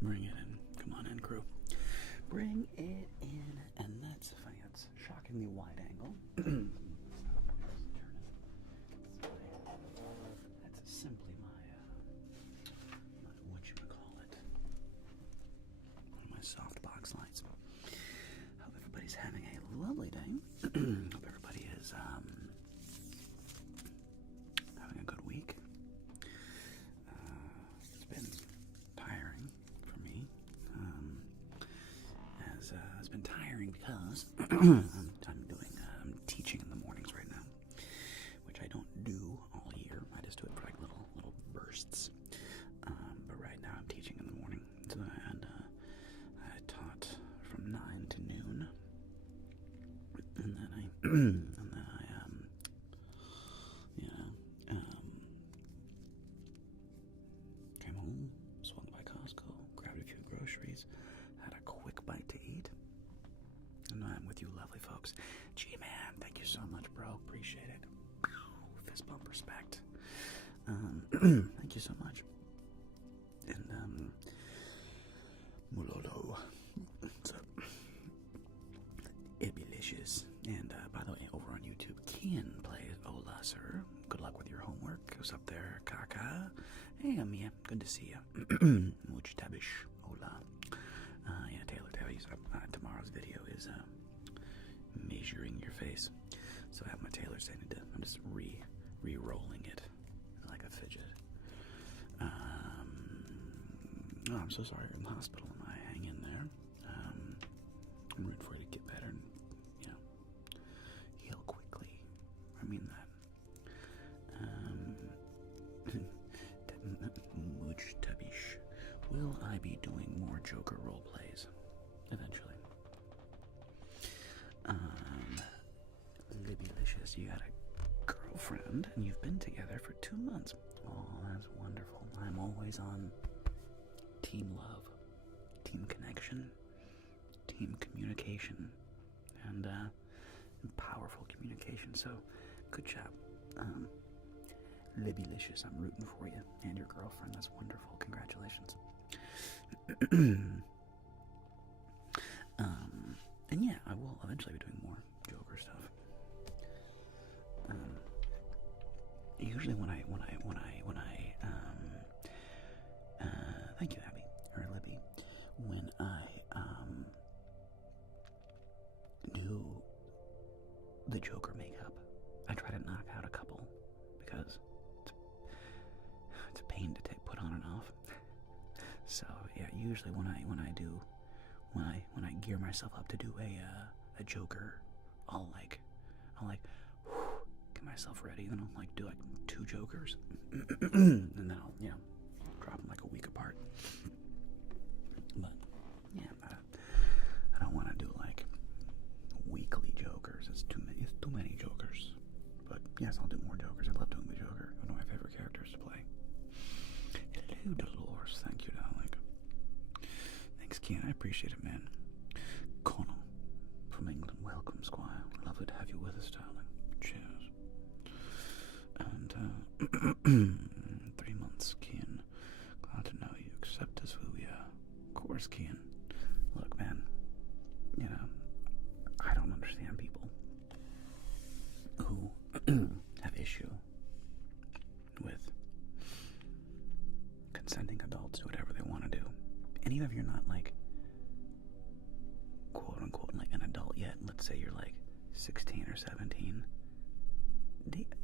Bring it in. Come on in, crew. Bring it in. And that's funny. That's shockingly wide angle. That's simply my what you would call it. One of my softbox lights. Hope everybody's having a lovely day. Hope everybody is having a good week. It's been tiring for me. It's been tiring because I'm teaching in the mornings right now, which I don't do all year. I just do it for like little bursts. But right now I'm teaching in the morning, and I taught from 9 to noon, and then I came home, swung by Costco, grabbed a few groceries, had a quick bite to eat, and I'm with you lovely folks. G-Man, thank you so much, bro. Appreciate it. Fist bump respect. Thank you so much. And, Mulolo. What's up? It'd be delicious. And, by the way, over on YouTube, Kian plays Ola, sir. Good luck with your homework. Who's up there? Kaka. Hey, Amia. Good to see you. Much tabish. Ola. Yeah, Taylor Tavies. Tomorrow's video is, measuring your face. So I have my Taylor saying it. I'm just re-rolling it like a fidget. Oh, I'm so sorry you're in the hospital. Hang in there. I'm rooting for you to get better and, heal quickly. I mean that. Much tabish. Will I be doing more Joker role plays eventually? Libby-licious, you got a girlfriend and you've been together for 2 months. Oh, that's wonderful. I'm always on team love, team connection, team communication, and powerful communication. So, good job. Libby-licious, I'm rooting for you and your girlfriend. That's wonderful. Congratulations. And yeah, I will eventually be doing more Joker stuff. Usually when I thank you, Abby, or Libby, when I, do the Joker makeup, I try to knock out a couple, because it's a pain to put on and off. So yeah, usually when I gear myself up to do a Joker, I'll get myself ready, then I'll do 2 Jokers, and then I'll drop them a week apart. But yeah, I don't want to do weekly Jokers. It's too many Jokers. But yes, I'll do more Jokers. I love doing the Joker. One of my favorite characters to play. Hello, Dolores. Thank you, darling. Thanks, Kian. I appreciate it, man. Connell from England. Welcome, Squire. Lovely to have you with us, darling. Cheers. And 3 months, Kian. Glad to know you accept us who we are. Of course, Kian. Look, man. I don't understand people who have issue with consenting adults do whatever they want to do. And even if you're not quote unquote an adult yet, let's say you're 16 or 17,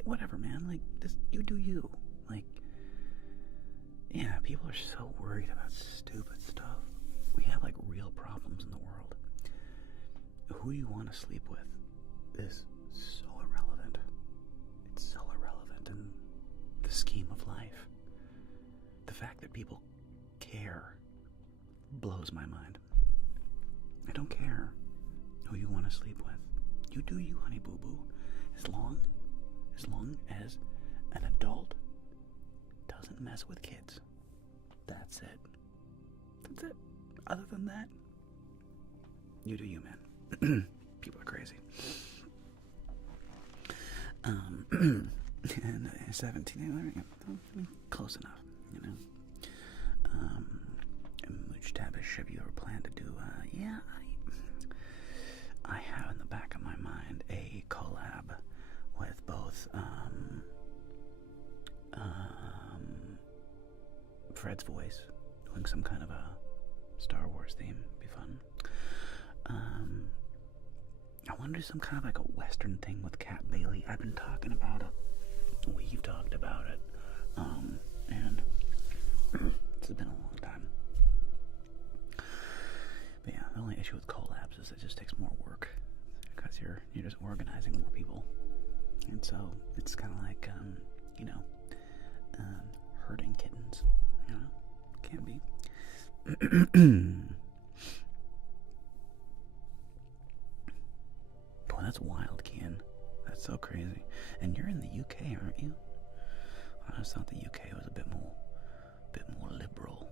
whatever, man, just you do you. Yeah, people are so worried about stupid stuff. We have real problems in the world. Who you want to sleep with is so irrelevant. It's so irrelevant in the scheme of life. The fact that people care blows my mind. I don't care who you want to sleep with. You do you, honey boo boo. As long as an adult doesn't mess with kids. That's it. That's it. Other than that, you do you, man. People are crazy. And 17, close enough, Thrs, have you ever planned to do? Yeah, I have in the back of my mind a collab with both Fred's voice, doing some kind of a Star Wars theme. Be fun. I want to do some kind of like a Western thing with Cat Bailey. I've been talking about it. We've talked about it. And it's been a long time. But yeah, the only issue with collabs is it just takes more work because you're just organizing more people, and so it's kind of like herding kittens. Can be. Boy, that's wild, Ken. That's so crazy. And you're in the UK, aren't you? I just thought the UK was a bit more liberal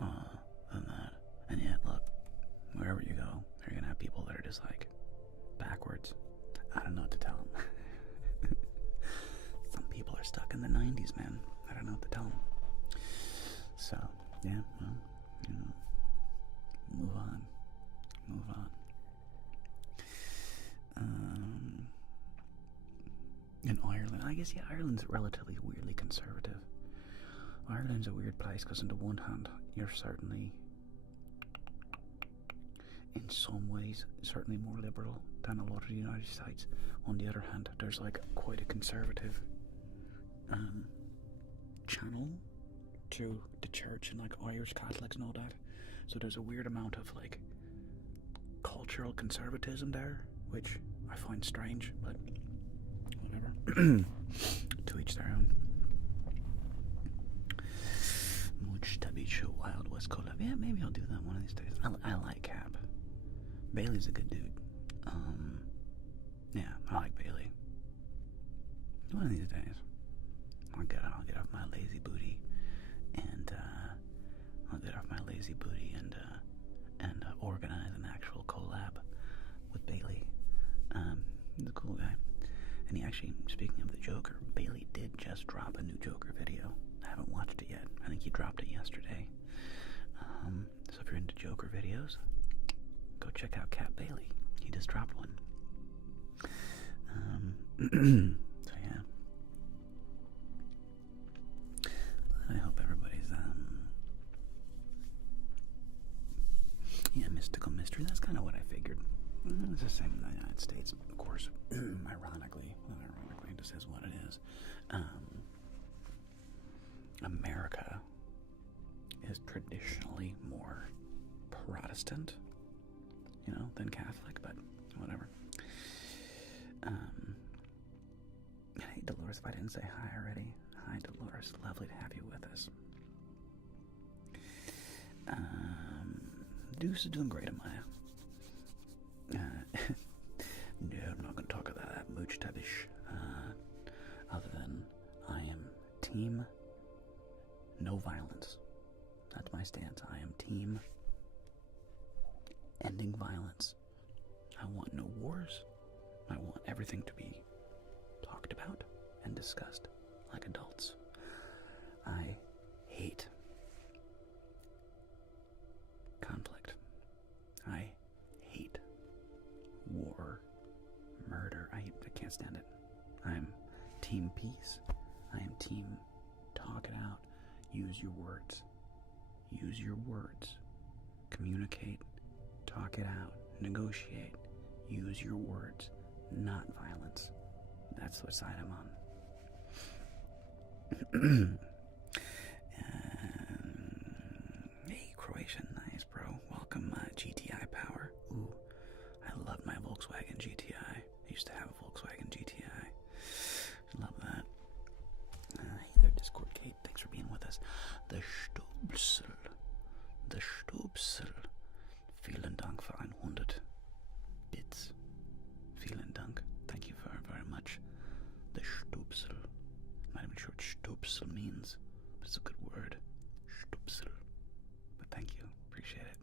than that. And yet, look, wherever you go, you're gonna have people that are just like backwards. I don't know what to tell them. Some people are stuck in the 90s, man. I don't know what to tell them. So, yeah, well, move on. In Ireland, I guess, yeah, Ireland's relatively weirdly conservative. Ireland's a weird place because on the one hand, you're certainly, in some ways, certainly more liberal than a lot of the United States. On the other hand, there's like quite a conservative channel to the church and like Irish Catholics and all that. So there's a weird amount of like cultural conservatism there, which I find strange, but whatever. To each their own. Much to be true, Wild West collab. Yeah, maybe I'll do that one of these days. I like Cap. Bailey's a good dude. Yeah, I like Bailey. One of these days, I'll get off my lazy booty, and organize an actual collab with Bailey. He's a cool guy. And he actually, speaking of the Joker, Bailey did just drop a new Joker video. I haven't watched it yet. I think he dropped it yesterday. So if you're into Joker videos, go check out Cat Bailey. He just dropped one. So yeah. But I hope everybody's mystical mystery. That's kind of what I figured. It's the same in the United States, of course. Ironically, this is what it is. America is traditionally more Protestant, than Catholic, but whatever. Hey, Dolores, if I didn't say hi already. Hi, Dolores. Lovely to have you with us. Deuce is doing great, Amaya. No, I'm not going to talk about that much, Tabish. Other than I am team no violence. That's my stance. I am team ending violence. I want no wars. I want everything to be talked about and discussed like adults. I hate conflict. I hate war, murder. I can't stand it. I'm team peace. I am team talk it out. Use your words. Use your words. Communicate. Talk it out. Negotiate. Use your words. Not violence. That's what side I'm on. Hey, Croatian, nice, bro. Welcome, GTI Power. Ooh, I love my Volkswagen GTI. I used to have a Volkswagen GTI. Love that. Hey there, Discord Kate. Thanks for being with us. The Stubsel. Vielen Dank für 100 Bits. Vielen Dank. Thank you very, very much. The Stubsel. I'm not even sure what Stubsel means, but it's a good word. Stubsel. But thank you. Appreciate it.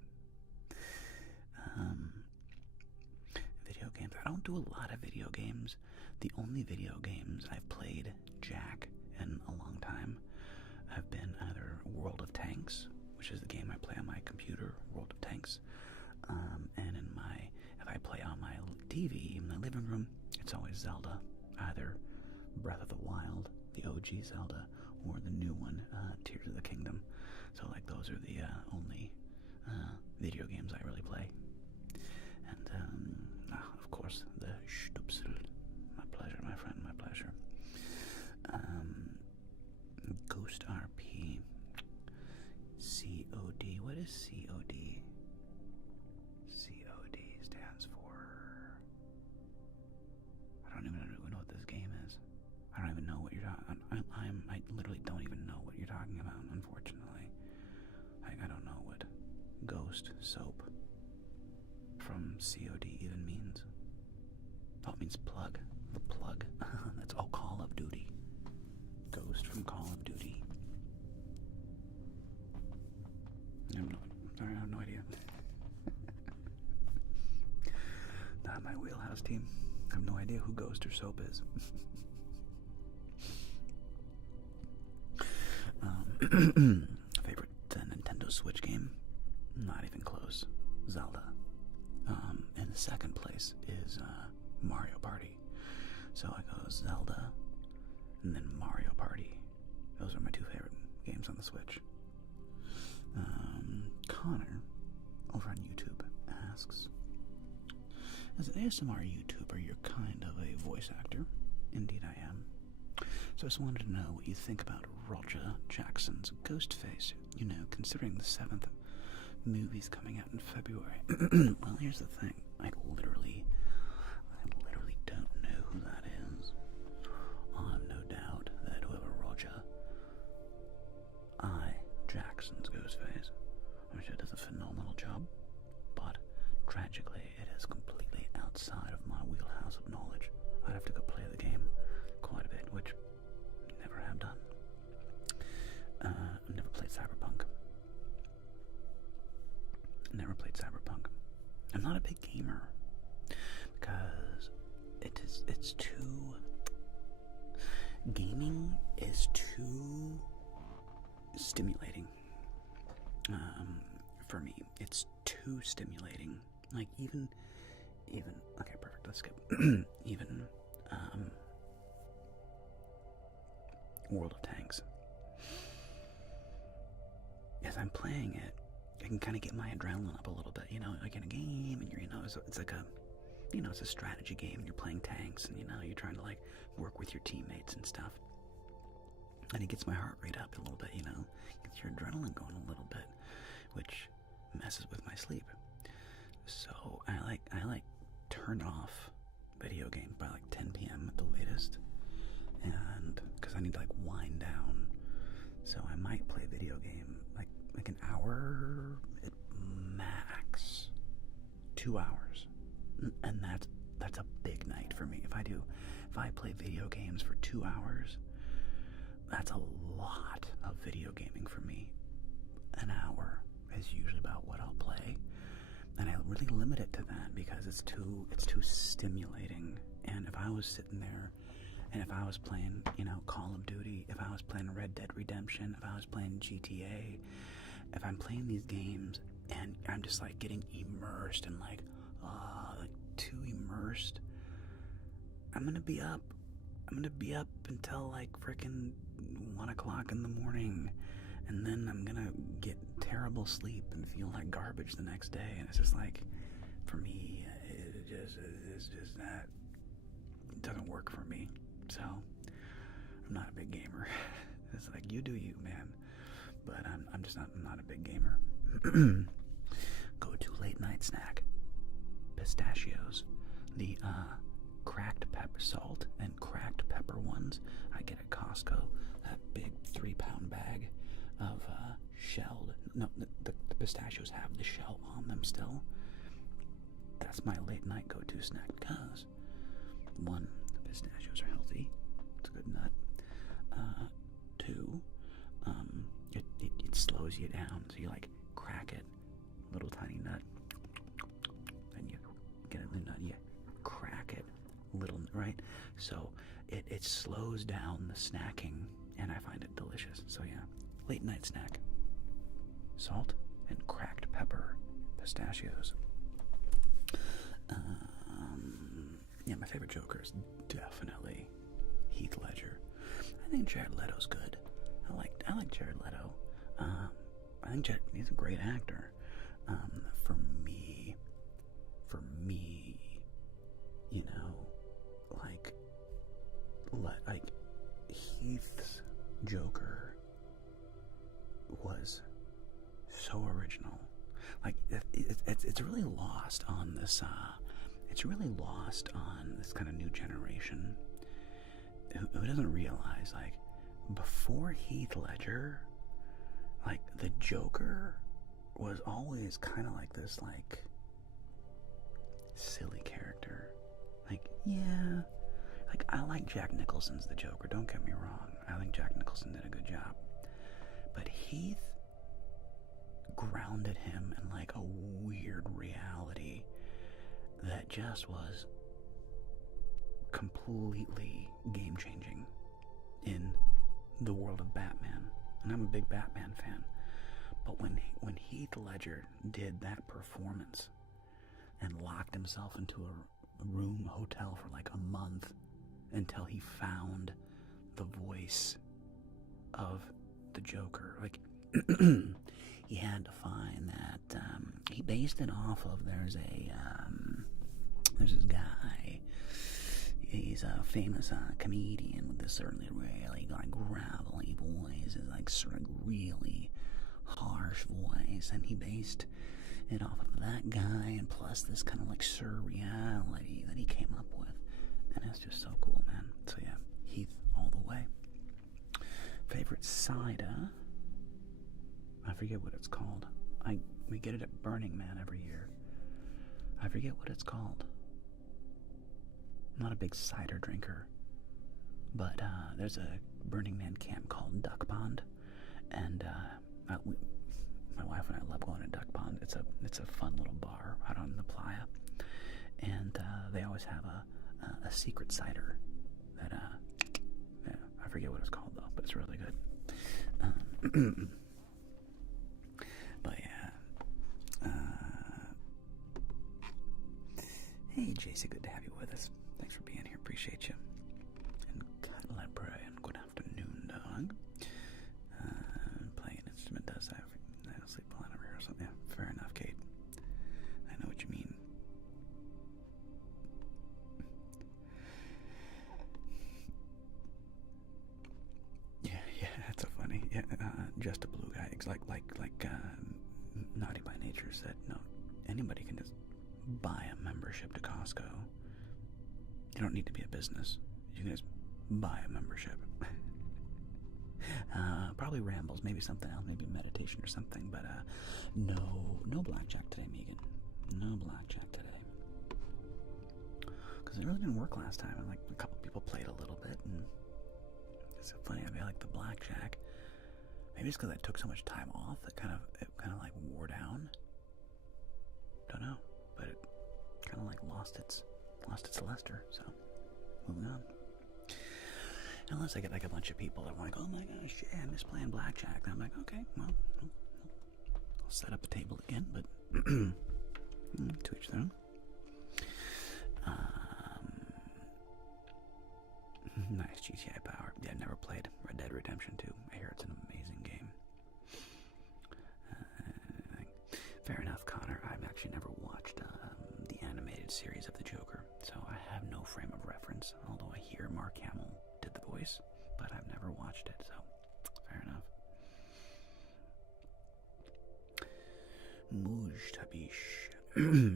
Video games. I don't do a lot of video games. The only video games I've played, Jack, in a long time, have been either World of Tanks, which is the game I play on my computer games. And if I play on my TV in my living room, it's always Zelda. Either Breath of the Wild, the OG Zelda, or the new one, Tears of the Kingdom. So like those are the only video games I really play. And of course the Stupsel. My pleasure, my friend, my pleasure. Ghost RP. COD. What is COD? COD stands for... I don't even know what this game is. I don't even know what you're talking... I literally don't even know what you're talking about, unfortunately. I don't know what Ghost Soap from COD even means. Oh, it means plug. The plug. That's all Call of Duty. Ghost from Call of Duty. I have no idea. Not my wheelhouse, team. I have no idea who Ghost or Soap is. Favorite Nintendo Switch game? Not even close. Zelda. And the second place is Mario Party. So I go Zelda and then Mario Party. Those are my two favorite games on the Switch. Connor over on YouTube asks, as an ASMR YouTuber, you're kind of a voice actor. Indeed I am. So I just wanted to know what you think about Roger Jackson's Ghostface. You know, considering the 7th movie's coming out in February. Well, here's the thing. I literally don't know who that is. I have no doubt that whoever Roger Jackson's Ghostface, I'm sure does a phenomenal job, but tragically it is completely outside of my wheelhouse of knowledge. I'd have to go play the game quite a bit, which I never have done. I've never played Cyberpunk. I'm not a big gamer because it's too... Gaming is too stimulating. For me, it's too stimulating. Like even okay, perfect. Let's skip. Even World of Tanks. As I'm playing it, I can kind of get my adrenaline up a little bit. You know, like in a game, and it's like a, it's a strategy game. And you're playing tanks, and you're trying to like work with your teammates and stuff. And it gets my heart rate up a little bit, gets your adrenaline going a little bit, which messes with my sleep. So I like turn off video games by like 10 p.m. at the latest, and because I need to like wind down. So I might play video game like an hour at max, 2 hours, and that's a big night for me. If I play video games for 2 hours. That's a lot of video gaming for me. An hour is usually about what I'll play, and I really limit it to that because it's too stimulating. And if I was sitting there, and if I was playing, Call of Duty, if I was playing Red Dead Redemption, if I was playing GTA, if I'm playing these games and I'm just like getting immersed and like too immersed, I'm gonna be up until like frickin' 1 o'clock in the morning, and then I'm gonna get terrible sleep and feel like garbage the next day. And it's just like, for me, it's just that it doesn't work for me. So I'm not a big gamer. It's like, you do you, man. But I'm just not a big gamer. Go to late night snack. Pistachios. The cracked pepper salt and cracked pepper ones I get at Costco. That big 3-pound bag of shelled. No, the pistachios have the shell on them still. That's my late night go-to snack because 1, the pistachios are healthy. It's a good nut. 2, it slows you down. So you like crack it, little tiny nut, and you get a new nut. You crack it, little, right? So it slows down the snacking, and I find it delicious. So yeah, late night snack. Salt and cracked pepper pistachios. Yeah, my favorite Joker is definitely Heath Ledger. I think Jared Leto's good. I like Jared Leto. I think he's a great actor. For me, you know, like Heath's Joker was so original. Like it's really lost on this. It's really lost on this kind of new generation who doesn't realize, like, before Heath Ledger, like, the Joker was always kind of like this, like, silly character. Like, yeah, like, I like Jack Nicholson's the Joker, don't get me wrong. I think Jack Nicholson did a good job. But Heath grounded him in, like, a weird reality that just was completely game-changing in the world of Batman. And I'm a big Batman fan. But when Heath Ledger did that performance and locked himself into a hotel for like a month until he found the voice of the Joker, like, he had to find that. He based it off of, there's this guy. He's a famous comedian with this certainly really like gravelly voice, is like sort of really harsh voice, and he based it off of that guy, and plus this kind of like surreality that he came up with, and it's just so cool, man. So yeah, Heath all the way. Favorite cider? I forget what it's called. We get it at Burning Man every year. I forget what it's called. I'm not a big cider drinker, but there's a Burning Man camp called Duck Pond, and my wife and I love going to Duck Pond. It's a fun little bar out on the playa, and they always have a secret cider that yeah, I forget what it's called though, but it's really good. But yeah, hey JC, good to have you with us. Thanks for being here, appreciate you. And God, let pray, and good afternoon, dog. Playing an instrument does have I sleep a lot over here or something. Yeah, fair enough, Kate. I know what you mean. Yeah, that's so funny. Yeah, just a blue guy. It's like Naughty by Nature said, no, anybody can just buy a membership to Costco. You don't need to be a business. You can just buy a membership. Probably rambles, maybe something else, maybe meditation or something, but no blackjack today, Megan. No blackjack today. Because it really didn't work last time, and like a couple people played a little bit, and it's so funny. I mean, like the blackjack. Maybe it's because I took so much time off that it kind of like wore down. Don't know, but it kind of like lost its luster. So moving on. Unless I get like a bunch of people that want to go, oh my gosh, yeah, I miss playing blackjack. Then I'm like, okay, well, I'll set up a table again, but to each their own. Nice GTI power. Yeah, I've never played Red Dead Redemption 2. I hear it's an amazing game. Fair enough, Connor. I've actually never watched the animated series of the Joker, so I have no frame of reference, although I hear Mark Hamill did the voice, but I've never watched it, so fair enough. Mouj Tabish.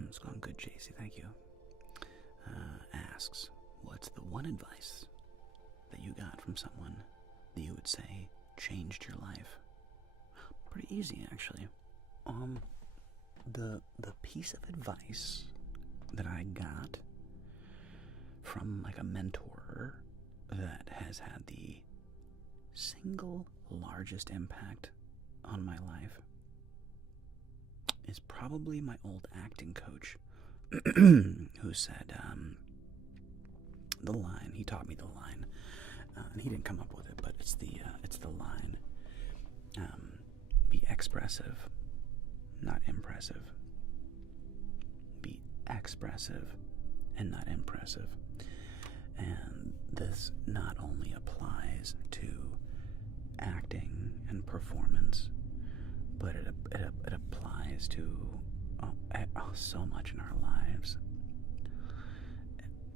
It's going good, JC, thank you. Asks, what's the one advice that you got from someone that you would say changed your life? Pretty easy, actually. The piece of advice that I got from like a mentor that has had the single largest impact on my life is probably my old acting coach, who said the line. He taught me the line, and he didn't come up with it, but it's the line. Be expressive, not impressive. expressive and not impressive. And this not only applies to acting and performance, but it applies to so much in our lives.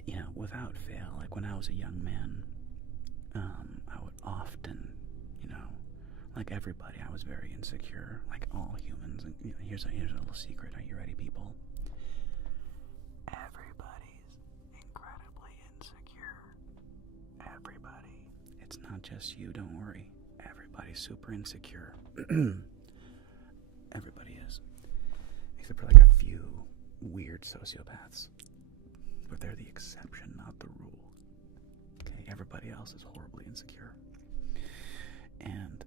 You know, without fail, like when I was a young man, I would often, you know, like everybody, I was very insecure, like all humans. And you know, here's a little secret. Are you ready, people? Everybody's incredibly insecure. Everybody. It's not just you, don't worry. Everybody's super insecure. Everybody is. Except for like a few weird sociopaths. But they're the exception, not the rule. Okay, everybody else is horribly insecure. And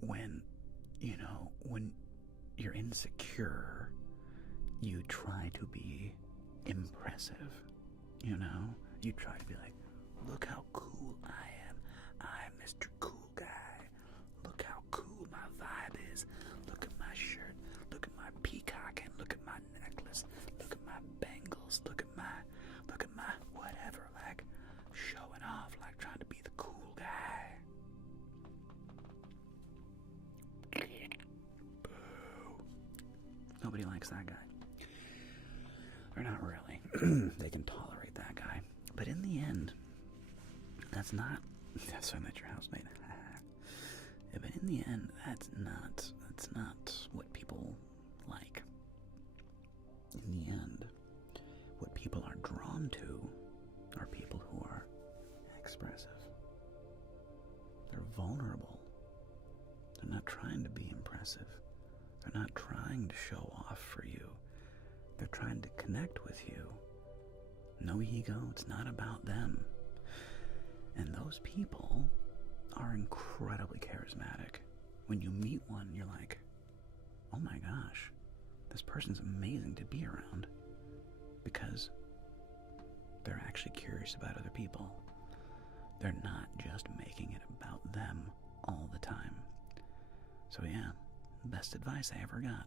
when you're insecure, you try to be impressive. You know? You try to be like, look how cool I am. I'm Mr. Cool Guy. Look how cool my vibe is. Look at my shirt. Look at my peacock and look at my necklace. Look at my bangles. Look at my whatever. Like, showing off, like trying to be the cool guy. Boo. Nobody likes that guy. Or not really. They can tolerate that guy. But in the end, that's what I met your housemate. But in the end, that's not what people like. In the end, what people are drawn to are people who are expressive. They're vulnerable. They're not trying to be impressive. They're not trying to show off for you. They're trying to connect with you. No ego, it's not about them. And those people are incredibly charismatic. When you meet one, you're like, oh my gosh, this person's amazing to be around. Because they're actually curious about other people. They're not just making it about them all the time. So yeah, best advice I ever got.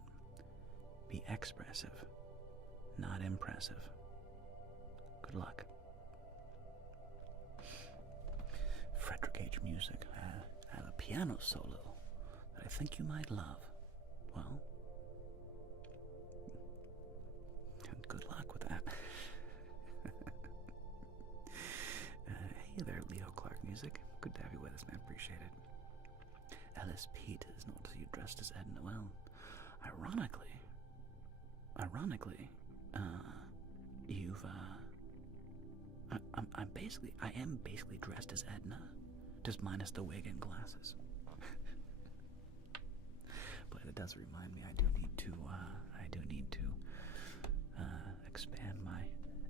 Be expressive, not impressive. Good luck. Frederick H. Music. I have a piano solo that I think you might love. Well, good luck with that. Hey there, Leo Clark Music. Good to have you with us, man. Appreciate it. Ellis Pete has noticed you dressed as Edna. Well, ironically, I am basically dressed as Edna, just minus the wig and glasses. But it does remind me, I do need to expand my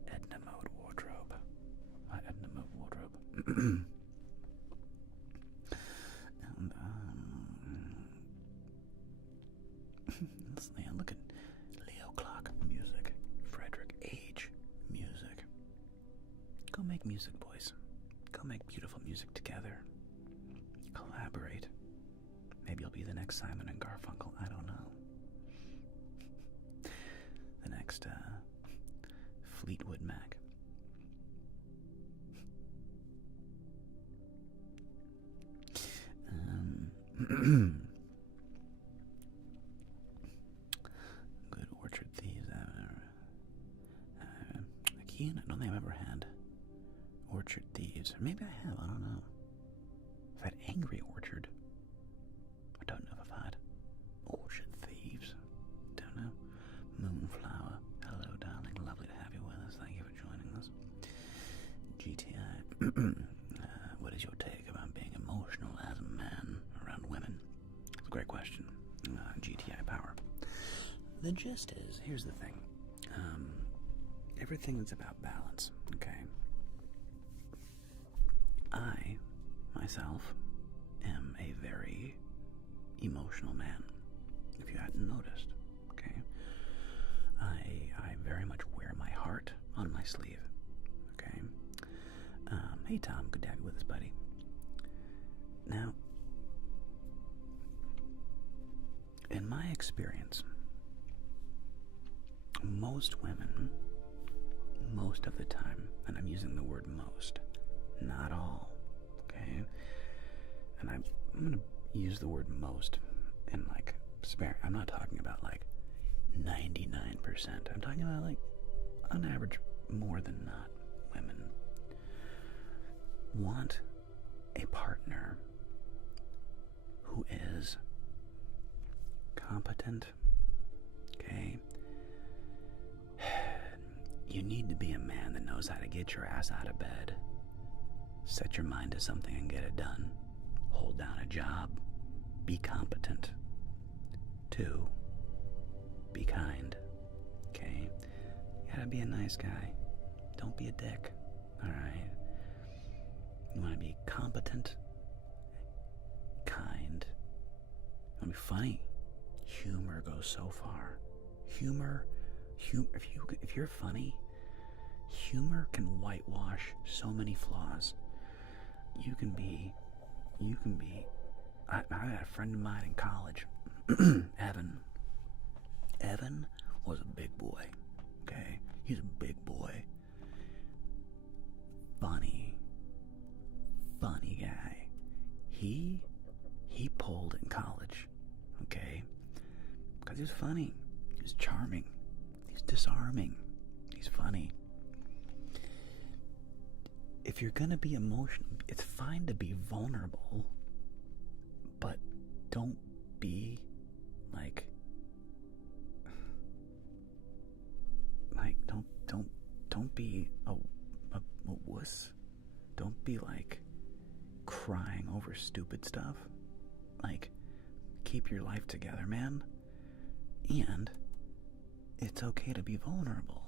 Edna Mode wardrobe. And, look at Leo Clark Music, Frederick H. Music. Go make music, boys. Go make beautiful music together. Collaborate. Maybe you'll be the next Simon and Garfunkel. I don't know. The next Fleetwood Mac. Good Orchard Thieves. Keen? I don't think I've ever had Orchard Thieves. Or maybe I have, I don't know. I've had Angry Orchard. I don't know if I've had Orchard Thieves. Don't know. Moonflower. Hello, darling. Lovely to have you with us. Thank you for joining us. GTI. What is your take about being emotional as a man around women? It's a great question. GTI power. The gist is, here's the thing. Everything is about balance, okay? I, myself, am a very emotional man, if you hadn't noticed, okay? I very much wear my heart on my sleeve, okay? Hey Tom, good to have you with us, buddy. Now, in my experience, most women, most of the time, and I'm using the word most, not all, okay? And I'm going to use the word most in like spare. I'm not talking about like 99%. I'm talking about like on average more than not women want a partner who is competent, okay? You need to be a man that knows how to get your ass out of bed, set your mind to something and get it done, hold down a job, be competent. 2, be kind, okay? You gotta be a nice guy. Don't be a dick, alright? You wanna be competent, kind, you wanna be funny. Humor goes so far. Humor, if you're funny, humor can whitewash so many flaws. You can be, I had a friend of mine in college, Evan. Evan was a big boy, okay? He's a big boy. Funny guy. He pulled in college, okay? Because he was funny. He was charming. He's disarming. He's funny. If you're gonna be emotional, it's fine to be vulnerable, but don't be like don't be a wuss. Don't be like crying over stupid stuff. Like, keep your life together, man. And it's okay to be vulnerable.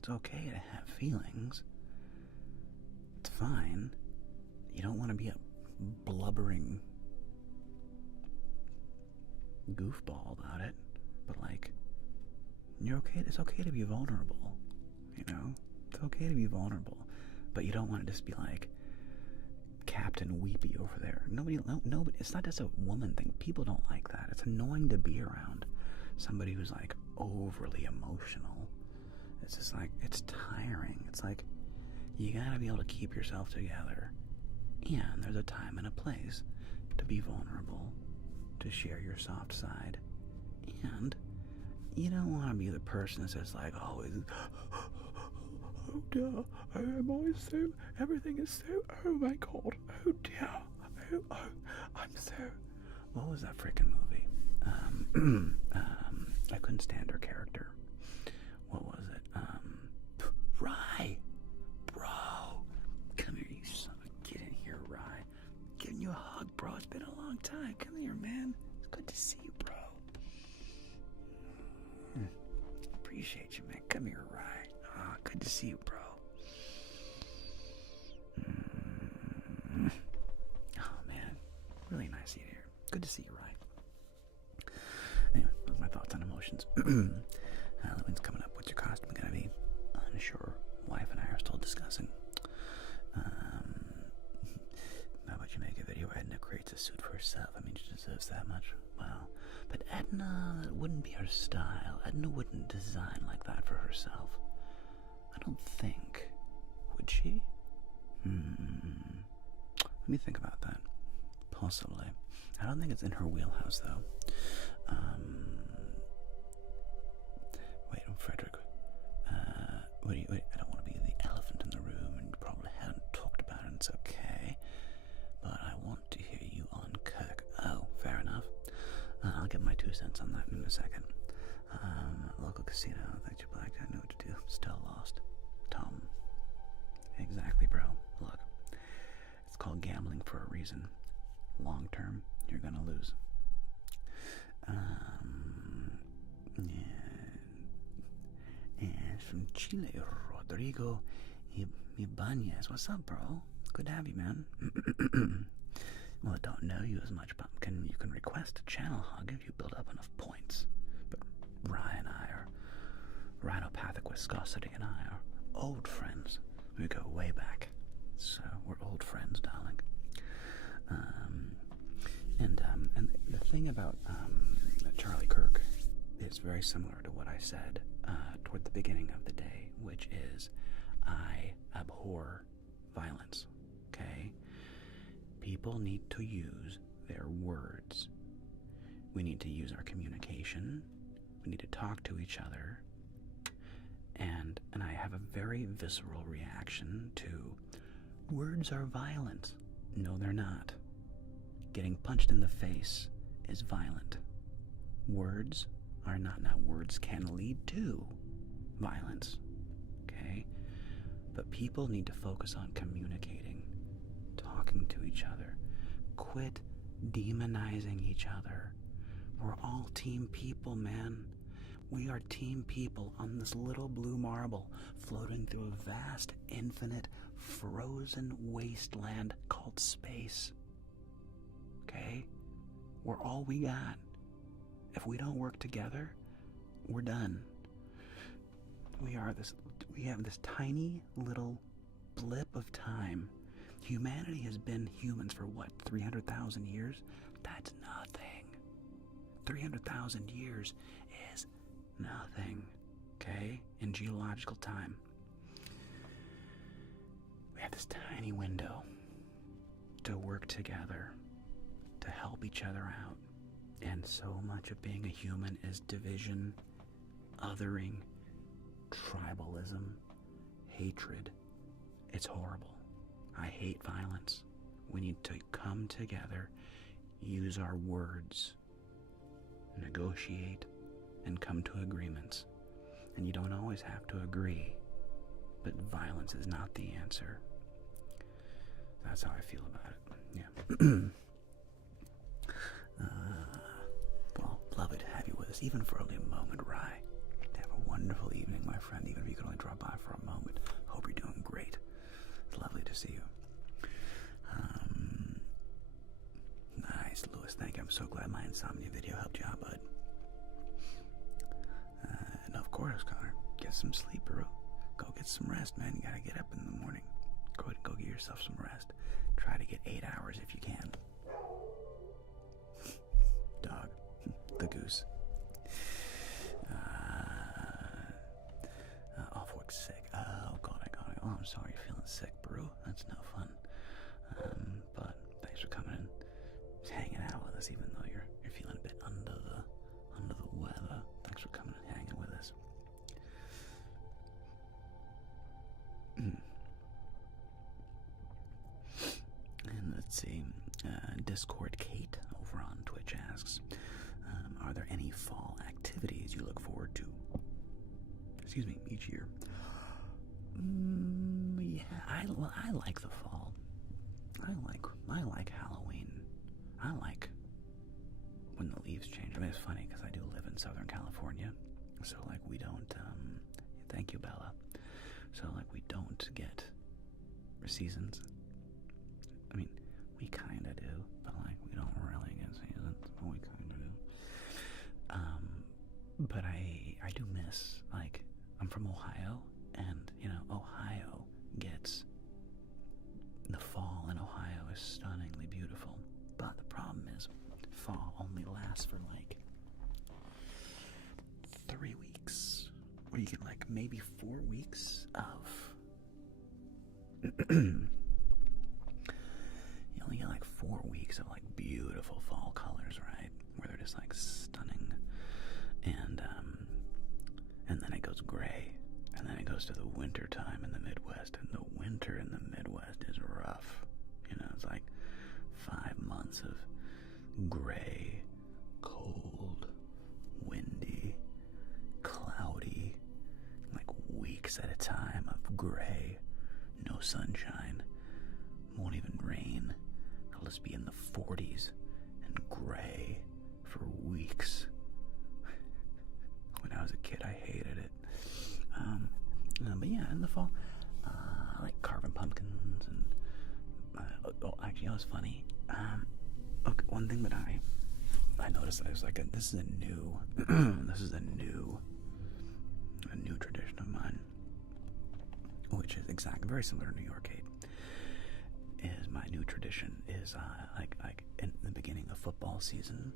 It's okay to have feelings. It's fine. You don't want to be a blubbering goofball about it, but like, you're okay. It's okay to be vulnerable, you know? It's okay to be vulnerable, but you don't want to just be like Captain Weepy over there. Nobody, it's not just a woman thing. People don't like that. It's annoying to be around somebody who's like overly emotional. It's just like, it's tiring. It's like, you gotta be able to keep yourself together. And there's a time and a place to be vulnerable, to share your soft side. And you don't want to be the person that says like, oh dear, I'm always so, everything is so, oh my god, oh dear, oh, I'm so, what was that freaking movie? I couldn't stand her character. What was it? Rye, bro, come here, you son of a, get in here, Rye. Giving you a hug, bro. It's been a long time. Come here, man. It's good to see you, bro. Appreciate you, man. Come here, Rye. Ah, good to see you, bro. Oh, man. Really nice to hear. Good to see you, Rye. Anyway, those are my thoughts on emotions. Halloween's coming up. What's your costume gonna be? Unsure. Wife and I are still discussing. How about you make a video where Edna creates a suit for herself? I mean, she deserves that much. Well, but Edna, it wouldn't be her style. Edna wouldn't design like that for herself. I don't think. Would she? Let me think about that. Possibly. I don't think it's in her wheelhouse, though. Wait, Frederick. Wait, I don't want to be the elephant in the room, and you probably haven't talked about it, it's okay. But I want to hear you on Kirk. Oh, fair enough. I'll get my 2 cents on that in a second. Local casino, thanks you, Black. I know what to do. Still lost. Tom. Exactly, bro. Look, it's called gambling for a reason. Long term, you're gonna lose. And from Chile, Rodrigo Ibanez. What's up, bro? Good to have you, man. Well, I don't know you as much, but you can request a channel hug if you build up enough points. But Ryan and I are, Rhinopathic Viscosity and I are old friends. We go way back. So we're old friends, darling. And the thing about Charlie Kirk is very similar to what I said toward the beginning of the day, which is I abhor violence, okay? People need to use their words. We need to use our communication. We need to talk to each other. And I have a very visceral reaction to words are violent. No, they're not. Getting punched in the face is violent. Words are not. Now, words can lead to violence, okay? But people need to focus on communicating, talking to each other. Quit demonizing each other. We're all team people, man. We are team people on this little blue marble floating through a vast, infinite, frozen wasteland called space. Okay? We're all we got. If we don't work together, we're done. We have this tiny little blip of time. Humanity has been humans for what, 300,000 years? That's nothing. 300,000 years is nothing, okay? In geological time. We have this tiny window to work together, to help each other out. And so much of being a human is division, othering, tribalism, hatred. It's horrible. I hate violence. We need to come together, use our words, negotiate, and come to agreements. And you don't always have to agree, but violence is not the answer. That's how I feel about it. Yeah. Well, lovely to have you with us, even for only a moment, Rye. Have a wonderful evening, my friend, even if you could only drop by for a moment. Hope you're doing great. It's lovely to see you. Nice, Lewis. Thank you. I'm so glad my insomnia video helped you out, bud. And of course, Connor, get some sleep, bro. Go get some rest, man. You gotta get up in the morning. Go get yourself some rest. Try to get 8 hours if you can. Dog. The goose. Off work sick. Oh, God, I got it. Oh, I'm sorry you're feeling sick, bro. That's no fun. But thanks for coming in. Just hanging out with us, even though you're feeling a bit under the weather. Thanks for coming and hanging with us. And let's see. Discord Kate over on Twitch asks, are there any fall activities you look forward to? Each year. Yeah, I like the fall. I like Halloween. I like when the leaves change. I mean, it's funny because I do live in Southern California, so like we don't. Thank you, Bella. So like we don't get seasons. I mean, we kind of do, but like we don't really get seasons. But we kind of do. But I do miss, like, I'm from Ohio, and you know Ohio gets, the fall in Ohio is stunningly beautiful. But the problem is, fall only lasts for like 3 weeks, or you get like maybe 4 weeks of. You only get like 4 weeks of like beautiful fall colors, right? Where they're just like stunning, and then it goes gray, and then it goes to the winter time in the Midwest, and the winter in the Midwest is rough. You know, it's like 5 months of gray, cold, windy, cloudy, like weeks at a time of gray, no sunshine, won't even rain. It'll just be in the 40s and gray for weeks. When I was a kid, I hated it. But yeah, in the fall, I like carving pumpkins and. Actually, that was funny. Okay, one thing that I noticed, I was like, this is a new tradition of mine, which is very similar to New York Hate. Is my new tradition is like in the beginning of football season,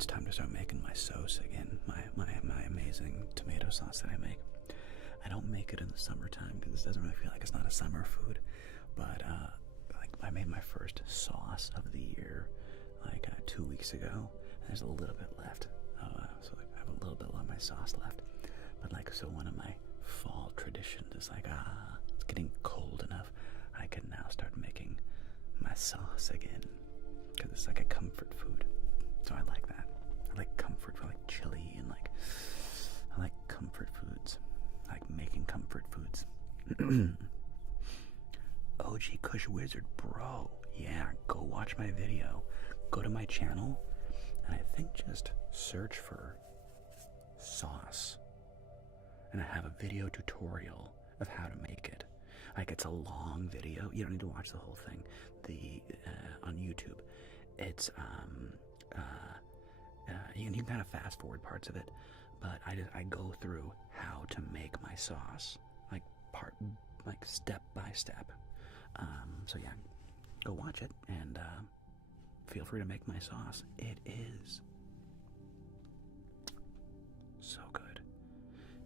it's time to start making my sauce again. My amazing tomato sauce that I make. I don't make it in the summertime because this doesn't really feel like it's not a summer food. But like I made my first sauce of the year like 2 weeks ago. And there's a little bit left. So I have a little bit of my sauce left. But like, so one of my fall traditions is like, it's getting cold enough. I can now start making my sauce again. Because it's like a comfort food. So I like that. I like comfort food, like chili, and like, I like comfort foods. I like making comfort foods. OG Kush Wizard, bro. Yeah, go watch my video. Go to my channel, and I think just search for sauce. And I have a video tutorial of how to make it. Like, it's a long video. You don't need to watch the whole thing. On YouTube, it's you can kind of fast forward parts of it, but I go through how to make my sauce, like step by step. So yeah, go watch it and feel free to make my sauce. It is so good,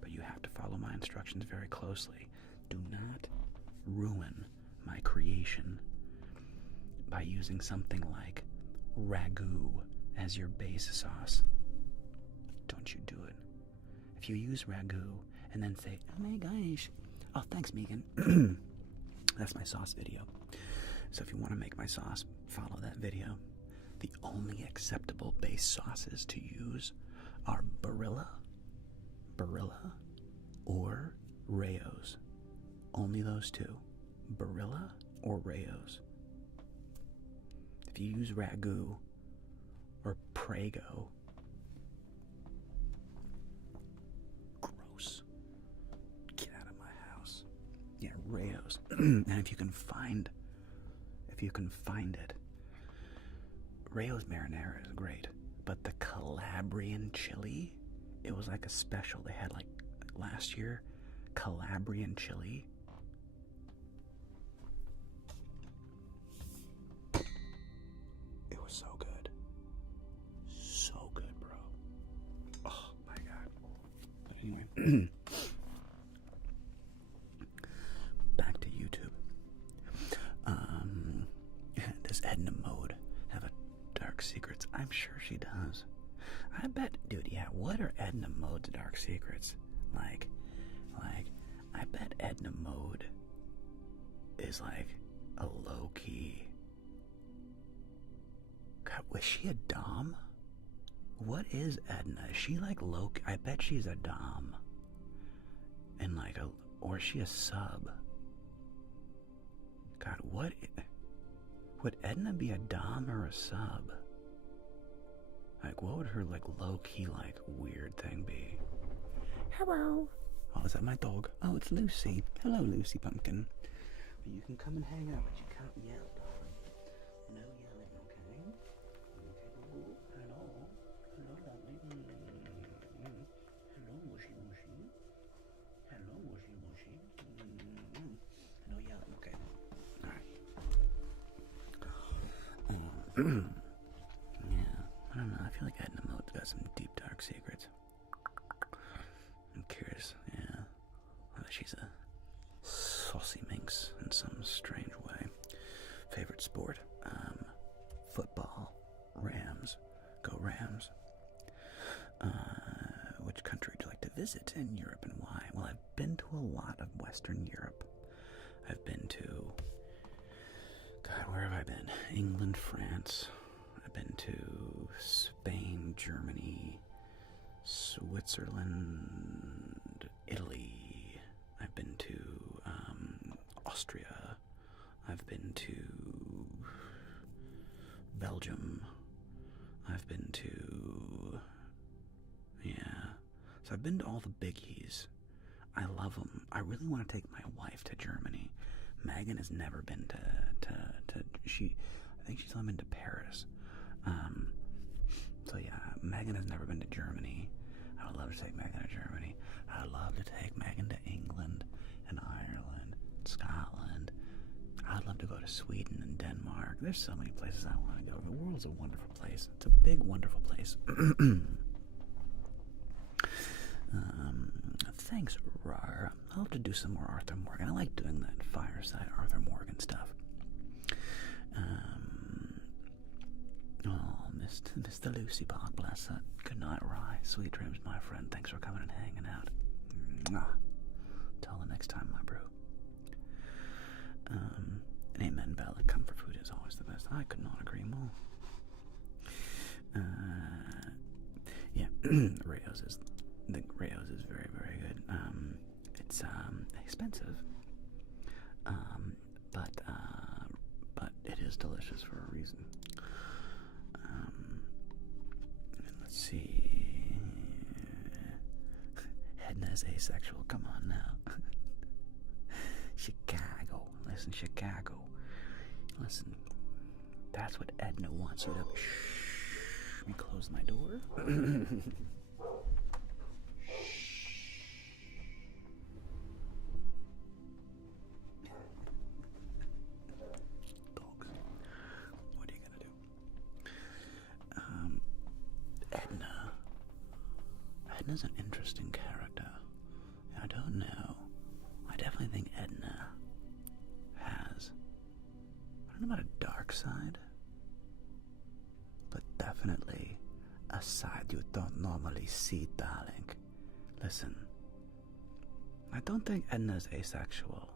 but you have to follow my instructions very closely. Do not ruin my creation by using something like ragu as your base sauce. Don't you do it. If you use ragu and then say, oh my gosh, oh thanks Megan, that's my sauce video. So if you want to make my sauce, follow that video. The only acceptable base sauces to use are Barilla, or Rayo's. Only those two, Barilla or Rayo's. If you use ragu or Prego, gross. Get out of my house. Yeah, Rayo's. And if you can find it, Rayo's marinara is great, but the Calabrian chili, it was like a special they had like last year. Calabrian chili. It was so good. So good, bro. Oh my god. But anyway, back to YouTube. Does Edna Mode have a dark secrets? I'm sure she does. I bet, dude, yeah, what are Edna Mode's dark secrets? Like, I bet Edna Mode is like a low-key... God, was she a dom? What is Edna? Is she like low... I bet she's a dom. And like a... Or is she a sub? God, what... Would Edna be a dom or a sub? Like, what would her, like, low-key, like, weird thing be? Hello. Oh, is that my dog? Oh, it's Lucy. Hello, Lucy Pumpkin. You can come and hang out, but you can't yell, darling. No yelling, okay? Okay, hello. Hello, lovely. Hello, mushy mushy. Hello, mushy mushy. No yelling, okay? Alright. Yeah, I don't know. I feel like Edna Mode's got some deep, dark secrets. I'm curious, yeah. Whether she's a saucy minx in some strange way. Favorite sport? Football. Rams. Go Rams. Which country would you like to visit in Europe and why? Well, I've been to a lot of Western Europe. I've been to... God, where have I been? England, France. I've been to Spain, Germany, Switzerland, Italy. I've been to Austria. I've been to Belgium. I've been to... Yeah. So I've been to all the biggies. I love them. I really want to take my wife to Germany. Megan has never been to I think she's only been to Paris. So yeah, Megan has never been to Germany. I would love to take Megan to Germany. I'd love to take Megan to England and Ireland, Scotland. I'd love to go to Sweden and Denmark. Denmark. There's so many places I want to go. The world's a wonderful place. It's a big, wonderful place. Thanks, Rar. I'll have to do some more Arthur Morgan. I like doing that fireside Arthur Morgan stuff. Oh, Mr. Lucy Bog, bless her. Good night, Rye. Sweet dreams, my friend. Thanks for coming and hanging out. Mwah. Till the next time, my bro. And amen, Bella. Comfort food is always the best. I could not agree more. Yeah, Rayo's is very, very good. It's expensive, but it is delicious for a reason. Let's see. Edna's asexual. Come on now. Chicago. Listen, Chicago. Listen. That's what Edna wants you to. Shh. Let me close my door. Dogs. What are you gonna do? Edna's an interesting character. I don't know. I definitely think Edna has, I don't know about a dark side, but definitely a side you don't normally see, darling. Listen, I don't think Edna's asexual.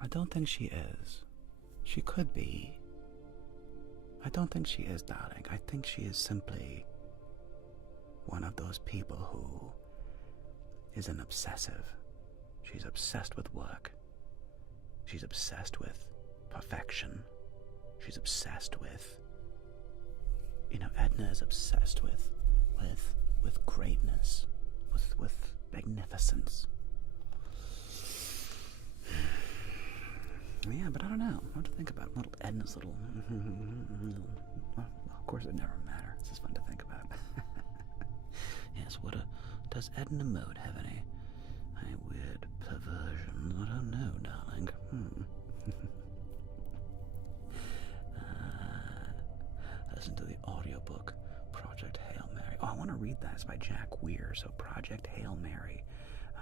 I don't think she is. She could be. I don't think she is, darling. I think she is simply one of those people who is an obsessive. She's obsessed with work. She's obsessed with perfection. She's obsessed with, Edna is obsessed with greatness, with magnificence. Yeah, but I don't know what to think about Edna's little. Well, of course, it never matters. It's just fun to think about. Yes, does Edna Mode have any weird perversions? I don't know, darling. Listen to the audiobook, Project Hail Mary. Oh, I want to read that. It's by Jack Weir. So Project Hail Mary.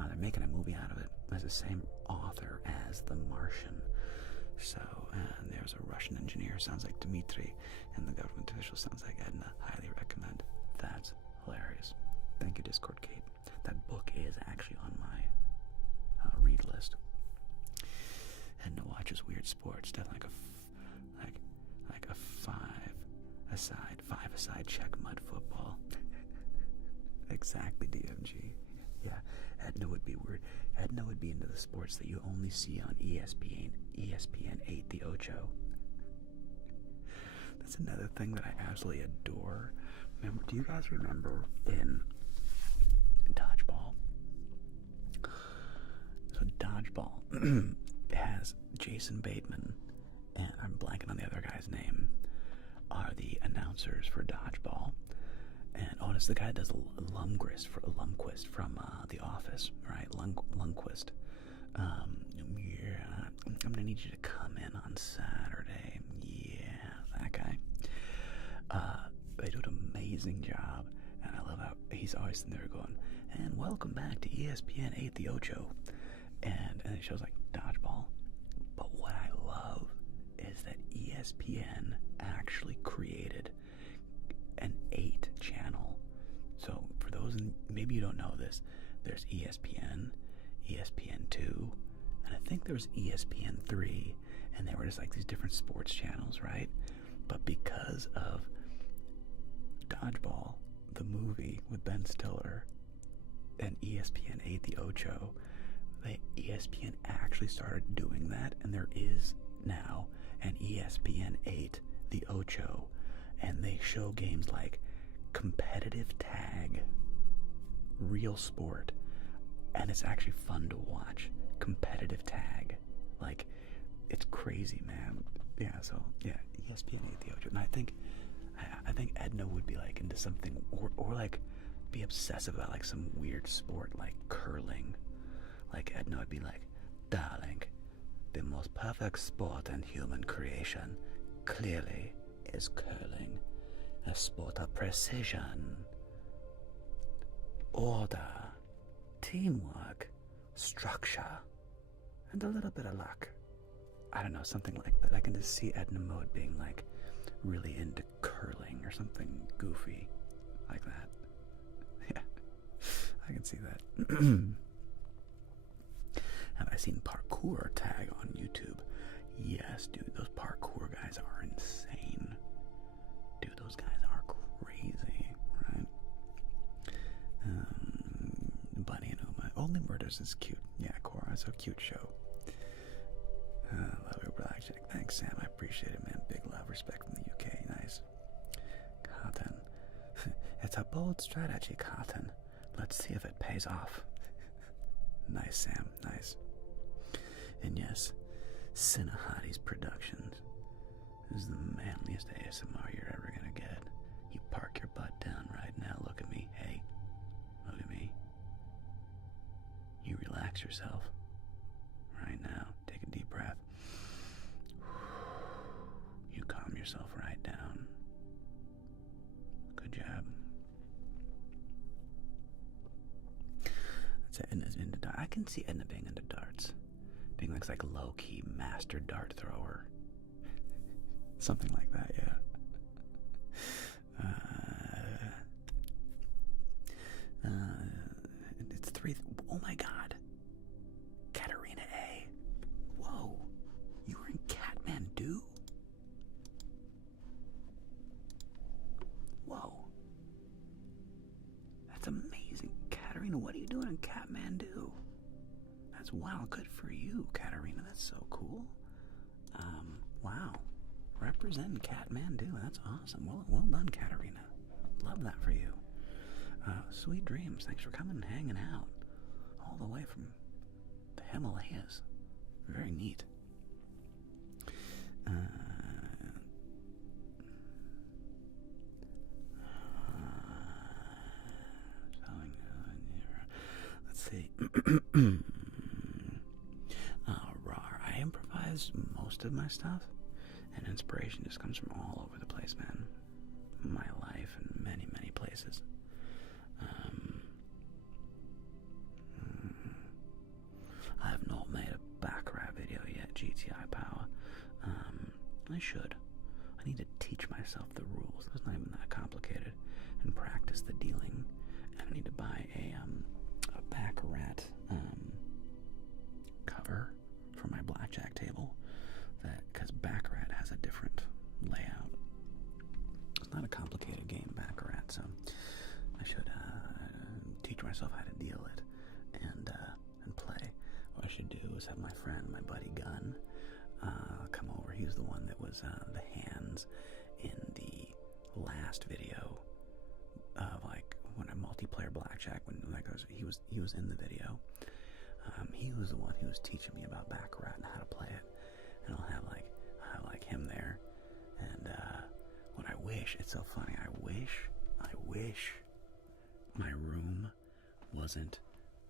They're making a movie out of it. It's the same author as The Martian. So, and there's a Russian engineer, sounds like Dmitri, and the government official sounds like Edna. Highly recommend. That's hilarious. Thank you, Discord Kate. That book is actually on my read list. Edna watches weird sports. Definitely like a five-a-side check mud football. Exactly, DMG. Yeah, Edna would be weird. Edna would be into the sports that you only see on ESPN 8, the Ocho. That's another thing that I absolutely adore. Do you guys remember in Dodgeball? So Dodgeball has Jason Bateman, and I'm blanking on the other guy's name, are the announcers for Dodgeball. And it's the guy that does Lundqvist from The Office, right? Lundqvist. Yeah, I'm gonna need you to come in on Saturday. Yeah, that guy. They do an amazing job, and I love how he's always sitting there going, "And welcome back to ESPN 8, the Ocho," and it shows like Dodgeball. But what I love is that ESPN actually created an 8 channel. So for those, maybe you don't know this, there's ESPN, ESPN2, and I think there was ESPN3, and they were just like these different sports channels, right? But because of Dodgeball, the movie with Ben Stiller, and ESPN 8, the Ocho, ESPN actually started doing that, and there is now an ESPN 8, the Ocho, and they show games like competitive tag, real sport, and it's actually fun to watch. Competitive tag, like, it's crazy, man. Yeah, so yeah, ESPN 8, the Ocho, and I think Edna would be like into something, or like be obsessive about like some weird sport like curling. Like Edna would be like, "Darling, The most perfect sport in human creation clearly is curling, a sport of precision, order, teamwork, structure, and a little bit of luck. I don't know, something like that. I can just see Edna Mode being like really into curling or something goofy like that. Yeah, I can see that. Have I seen parkour tag on YouTube? Yes, dude, those parkour guys are insane. Dude, those guys are crazy, right? Bunny and Uma. Only Murders is cute. Yeah, Cora, it's a cute show. Love your Relaxation. Thanks, Sam. I appreciate it, man. Big love, respect from the UK. Nice. Cotton. It's a bold strategy, Cotton. Let's see if it pays off. Nice, Sam. Nice. And yes, Cinehotties Productions is the manliest ASMR you're ever gonna get. You park your butt down right now. Look at me. Hey, look at me. You relax yourself right now. Take a deep breath. You calm yourself right down. Good job. That's it. Edna's into darts. I can see Edna being into darts. Being like low-key master dart thrower. Something like that, yeah. It's 3. Oh my god. Katarina A. Whoa. You were in Kathmandu? Whoa. That's amazing. Katarina, what are you doing in Kathmandu? That's wow, good for you, Katarina. That's so cool. Wow. Representing Kathmandu. That's awesome. Well done, Katarina. Love that for you. Sweet dreams. Thanks for coming and hanging out. All the way from the Himalayas. Very neat. Let's see. I improvise most of my stuff, and inspiration just comes from all over the place, man. My life and many, many places. I have not made a Baccarat video yet, GTI Power. I should. I need to teach myself the rules. It's not even that complicated. And practice the dealing. And I need to buy a Baccarat cover for my blackjack table, because Baccarat has a different layout. It's not a complicated game, Baccarat, so I should teach myself how to deal it and play. What I should do is have my friend, my buddy Gunn, come over. He was the one that was the hands in the last video of when I multiplayer blackjack. When he was in the video. He was the one who was teaching me about Baccarat and how to play it. And I'll have him there. And what I wish, it's so funny. I wish my room wasn't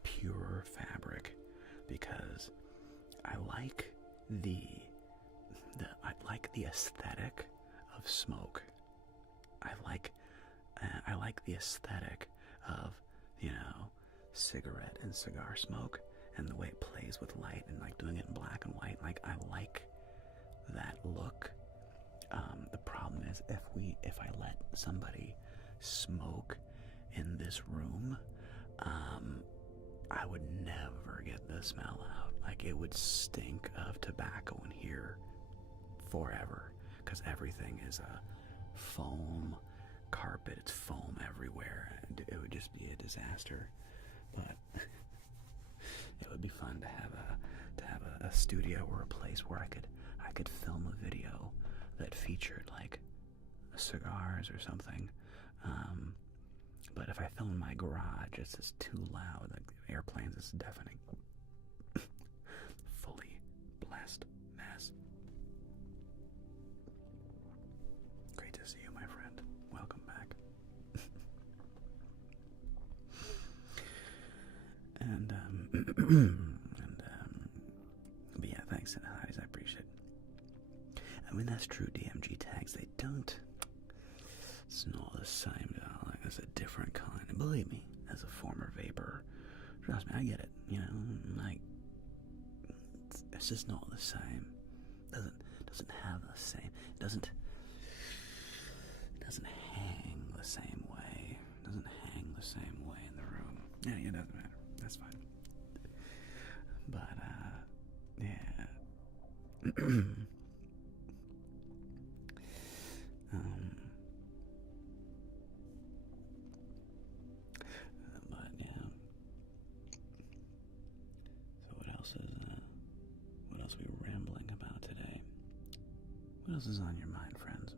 pure fabric, because I like the aesthetic of smoke. I like the aesthetic of, cigarette and cigar smoke, and the way it plays with light, and doing it in black and white. I like that look. The problem is if I let somebody smoke in this room, I would never get the smell out. It would stink of tobacco in here forever, because everything is a foam carpet. It's foam everywhere, and it would just be a disaster. But it would be fun to have a studio or a place where I could film a video that featured cigars or something. But if I film in my garage, it's just too loud. Airplanes, it's deafening. Fully blessed mess. Great to see you, my friend. Welcome back. But yeah, thanks. I mean, that's true. DMG tags, they don't. It's not the same, darling. It's a different kind. And believe me, as a former vapor, trust me, I get it. You know, like it's just not the same. Doesn't have the same. It doesn't hang the same way. Doesn't hang the same way in the room. Yeah, it doesn't matter. That's fine. But yeah. But yeah. So what else are we rambling about today? What else is on your mind, friends?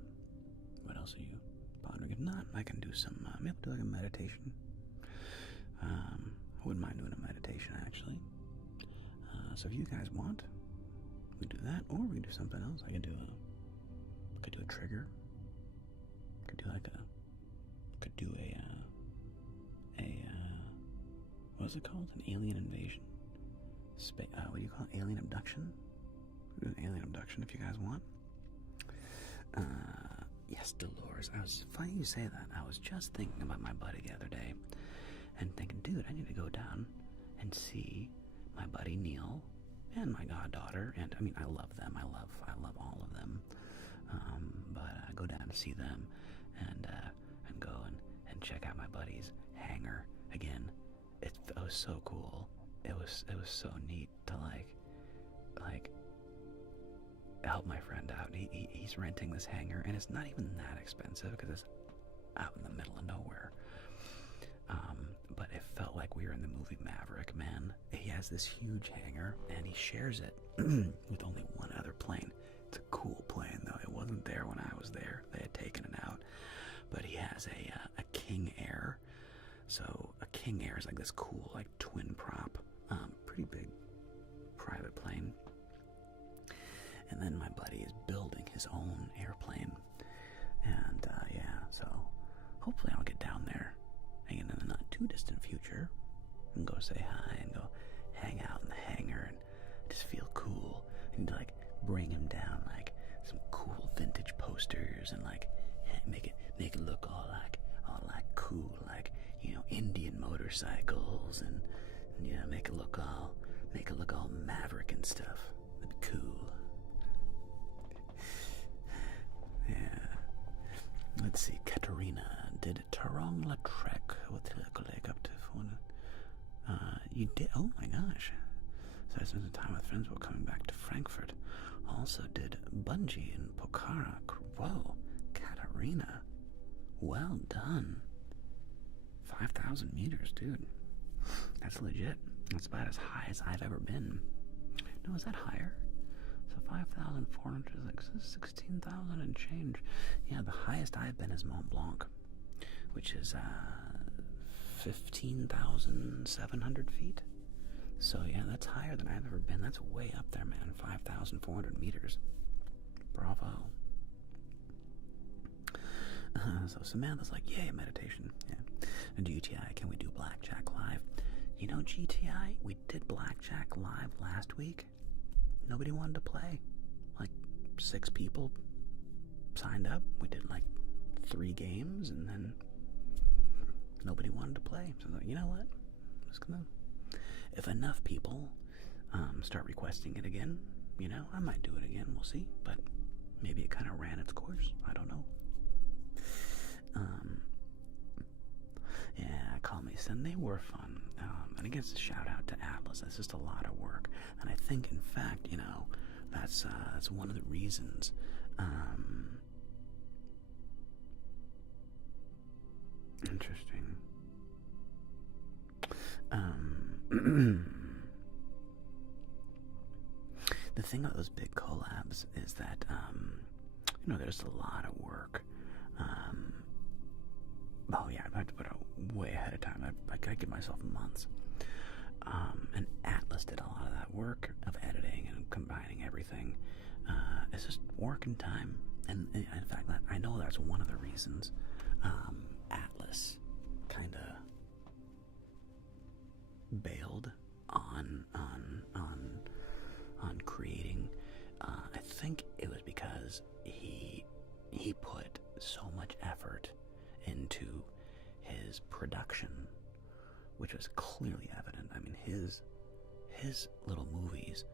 What else are you pondering? If not, I can do some, maybe do like a meditation. I wouldn't mind doing a meditation, actually. So if you guys want, we do that, or we can do something else. I could do a trigger. Could do what's it called? An alien invasion? What do you call it? Alien abduction? We'll do an alien abduction if you guys want. Yes, Dolores. Funny you say that. I was just thinking about my buddy the other day, and thinking, dude, I need to go down and see my buddy Neil and my goddaughter. And I mean, I love them. I love all of them. But I go down to see them, and go and check out my buddy's hangar again. It was so cool. It was so neat to like help my friend out. He's renting this hangar, and it's not even that expensive because it's out in the middle of nowhere. But it felt like we were in the movie Maverick, man. He has this huge hangar, and he shares it with only one other plane. It's a cool plane, though. It wasn't there when I was there. They had taken it out. But he has a King Air. So a King Air is like this cool, like twin prop, pretty big private plane. And then my buddy is building his own airplane. And yeah, so hopefully I'll get down there in the not too distant future and go say hi and go hang out in the hangar and just feel cool, and like bring him down like some cool vintage posters and like make it look all like cool, like, you know, Indian motorcycles, and you know, make it look all Maverick and stuff. That'd be cool. Yeah. Let's see, Katerina did Tarong-la-Trek with the colleague up to phone. You did? Oh my gosh. So I spent some time with friends while coming back to Frankfurt. Also did bungee in Pokhara. Whoa, Katerina. Well done. 5,000 meters, dude. That's legit. That's about as high as I've ever been. No, is that higher? So 5,400 is like 16,000 and change. Yeah, the highest I've been is Mont Blanc, which is 15,700 feet. So yeah, that's higher than I've ever been. That's way up there, man. 5,400 meters. Bravo. So Samantha's like, yay, meditation. Yeah. And GTI, can we do Blackjack live? You know, GTI, we did Blackjack live last week. Nobody wanted to play. Like 6 people signed up. We did like 3 games, and then nobody wanted to play. So I was like, you know what? I'm just gonna. If enough people start requesting it again, you know, I might do it again. We'll see. But maybe it kind of ran its course. I don't know. Yeah, call me son. They were fun. And I guess a shout out to Atlas. That's just a lot of work. And I think, in fact, you know, that's one of the reasons. Interesting. The thing about those big collabs is that, you know, there's a lot of work. Oh yeah, I have to put it way ahead of time. I gotta give myself months. And Atlas did a lot of that work of editing and combining everything. It's just work and time. And in fact, I know that's one of the reasons Atlas kind of bailed on creating. I think it was because just clearly evident. I mean, his little movies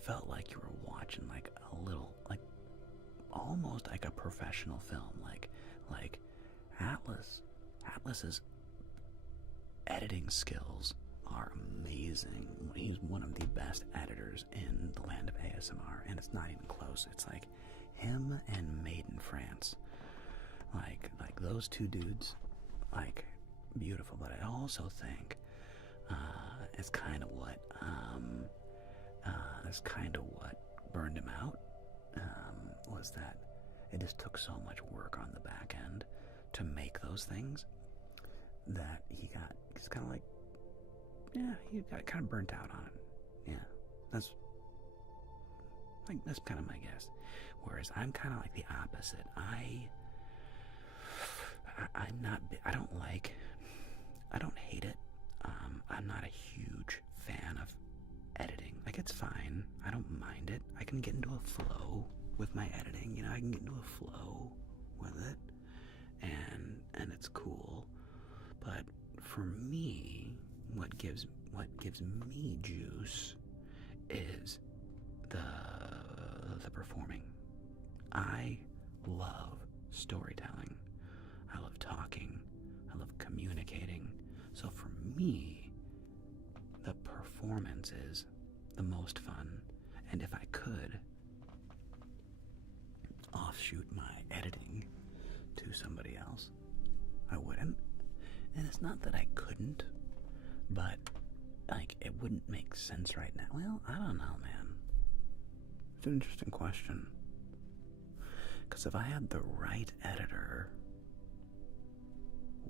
felt like you were watching like a little, like almost like a professional film. Like Atlas's editing skills are amazing. He's one of the best editors in the land of ASMR, and it's not even close. It's like him and Made in France. Like those two dudes, like, beautiful. But I also think it's kind of what burned him out, was that it just took so much work on the back end to make those things that he's kind of like, yeah, he got kind of burnt out on it. Yeah, that's kind of my guess. Whereas I'm kind of like the opposite. I don't hate it. I'm not a huge fan of editing. Like, it's fine. I don't mind it. I can get into a flow with my editing. You know, I can get into a flow with it, and it's cool. But for me, what gives me juice is the performing. I love storytelling. I love talking. I love communicating. So for me, the performance is the most fun. And if I could offshoot my editing to somebody else, I wouldn't. And it's not that I couldn't, but like, it wouldn't make sense right now. Well, I don't know, man. It's an interesting question. Because if I had the right editor,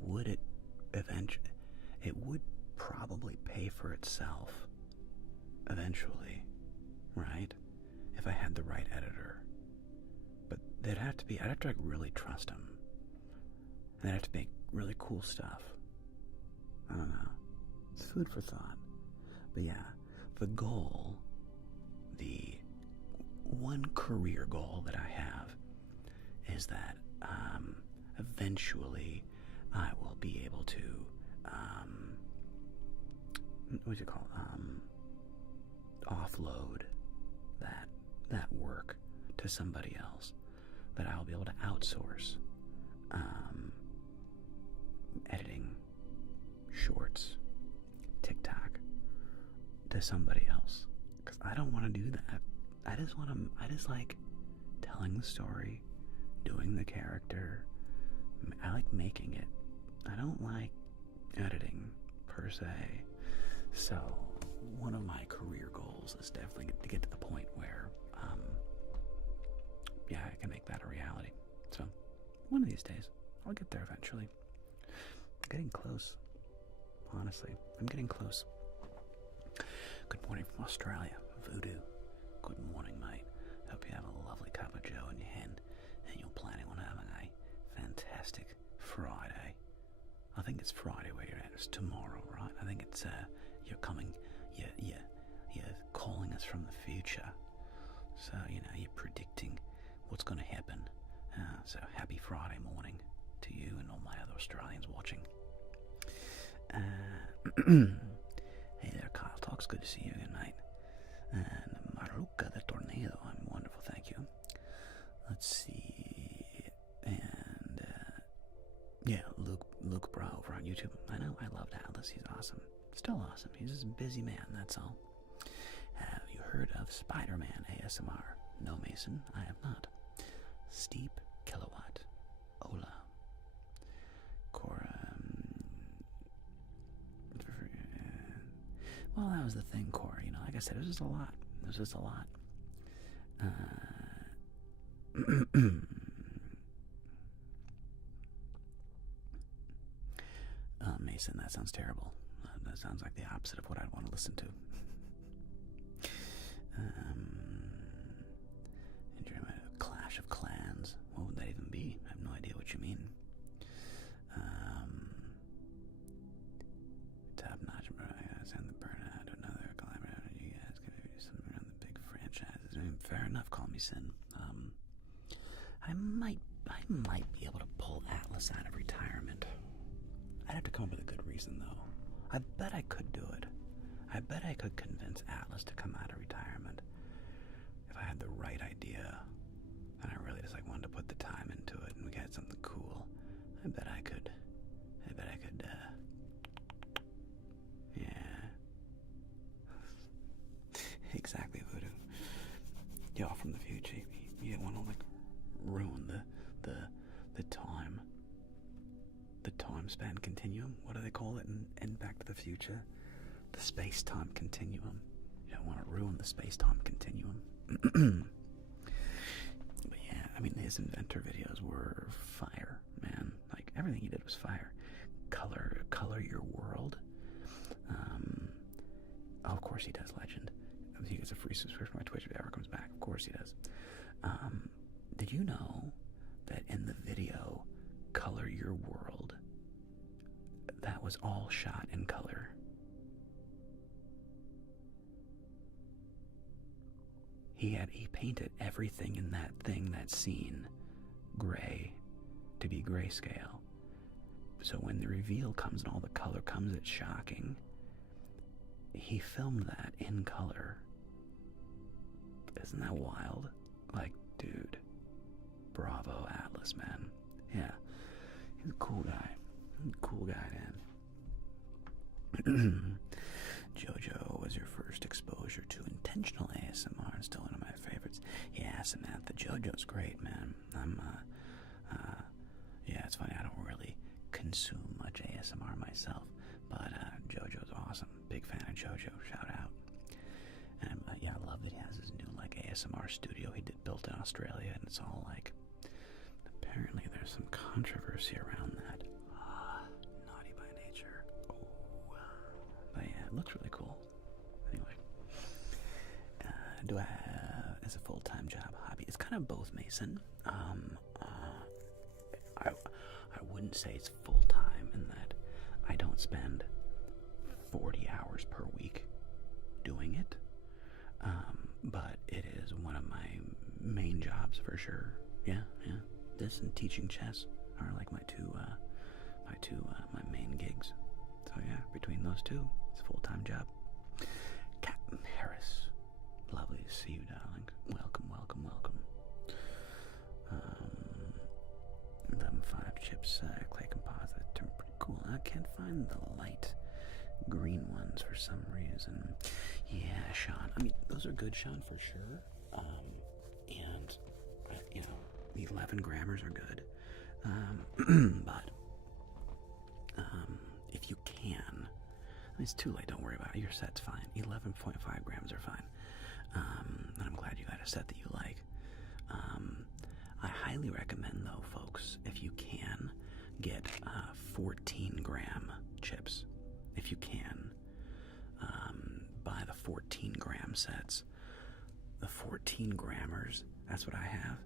would it eventually, it would probably pay for itself eventually, right? If I had the right editor. But I'd have to like really trust him. And they'd have to make really cool stuff. I don't know. It's food for thought. But yeah, the goal, the one career goal that I have is that eventually I will be able to, what do you call it? Offload that work to somebody else. That I'll be able to outsource editing shorts, TikTok, to somebody else. Because I don't want to do that. I just like telling the story, doing the character. I like making it. I don't like editing per se. So one of my career goals is definitely to get to the point where yeah, I can make that a reality. So one of these days I'll get there eventually. I'm getting close. Honestly, I'm getting close. Good morning from Australia, Voodoo. Good morning, mate. Hope you have a lovely cup of joe in your hand and you're planning on having a fantastic Friday. I think it's Friday where you're at. It's tomorrow, right? I think it's you're coming. You're calling us from the future. So you're predicting what's going to happen. So happy Friday morning to you and all my other Australians watching. Hey there, Kyle Talks. Good to see you again, mate. And Maruka the Tornado. I'm wonderful, thank you. Let's see. And yeah, Luke Bra over on YouTube. I know, I loved Atlas. He's awesome. Still awesome. He's just a busy man, that's all. Have you heard of Spider-Man ASMR? No, Mason, I have not. Steep Kilowatt. Ola. Cora. Well, that was the thing, Cora. Like I said, it was just a lot. Mason, that sounds terrible. That sounds like the opposite of what I'd want to listen to. Clash of Clans. What would that even be? I have no idea what you mean. Top notch, bro. I gotta send the burnout to another collaborator. You guys gonna do something around the big franchises. I mean, fair enough, call me Sin. I might be able to pull Atlas out of retirement. I'd have to come up with a good reason, though. I bet I could do it. I bet I could convince Atlas to come out of retirement if I had the right idea and I really just like wanted to put the time into it and we had something cool. I bet I could. Yeah. Exactly, Voodoo. Y'all from the future, you don't want to like ruin the time span continuum. What do they call it in Back to the Future? The space-time continuum. You don't want to ruin the space-time continuum. But yeah, I mean, his inventor videos were fire, man. Like, everything he did was fire. Color your world. Oh, of course he does, Legend. He gets a free subscription to my Twitch if it ever comes back. Of course he does. Did you know that in the video Color Your World, that was all shot in color? He painted everything in that scene gray to be grayscale. So when the reveal comes and all the color comes, it's shocking. He filmed that in color. Isn't that wild? Like, dude, bravo, Atlas, man. Yeah, he's a cool guy. Cool guy, man. JoJo was your first exposure to intentional ASMR and still one of my favorites. Yeah, Samantha, JoJo's great, man. Yeah, it's funny, I don't really consume much ASMR myself, but JoJo's awesome. Big fan of JoJo, shout out. And yeah, I love that he has his new like ASMR studio he built in Australia, and it's all like, apparently there's some controversy around that. Naughty by nature. Oh. But yeah, it looks really cool. Anyway, do I have as a full-time job hobby? It's kind of both, Mason. I wouldn't say it's full-time in that I don't spend 40 hours per week doing it, but it is one of my main jobs for sure. Yeah. This and teaching chess are like my my main gigs. So yeah, between those two, it's a full-time job. Captain Harris, lovely to see you, darling. Welcome. 11.5 chips, clay composite, turned pretty cool. I can't find the light green ones for some reason. Yeah, Sean. I mean, those are good, Sean, for sure. And you know, the 11 grammars are good. But if you can, I mean, it's too late. Don't worry about it. Your set's fine. 11.5 grams are fine. And I'm glad you got a set that you like. I highly recommend, though, folks, if you can, get 14-gram chips. If you can, buy the 14-gram sets. The 14 grammars, that's what I have.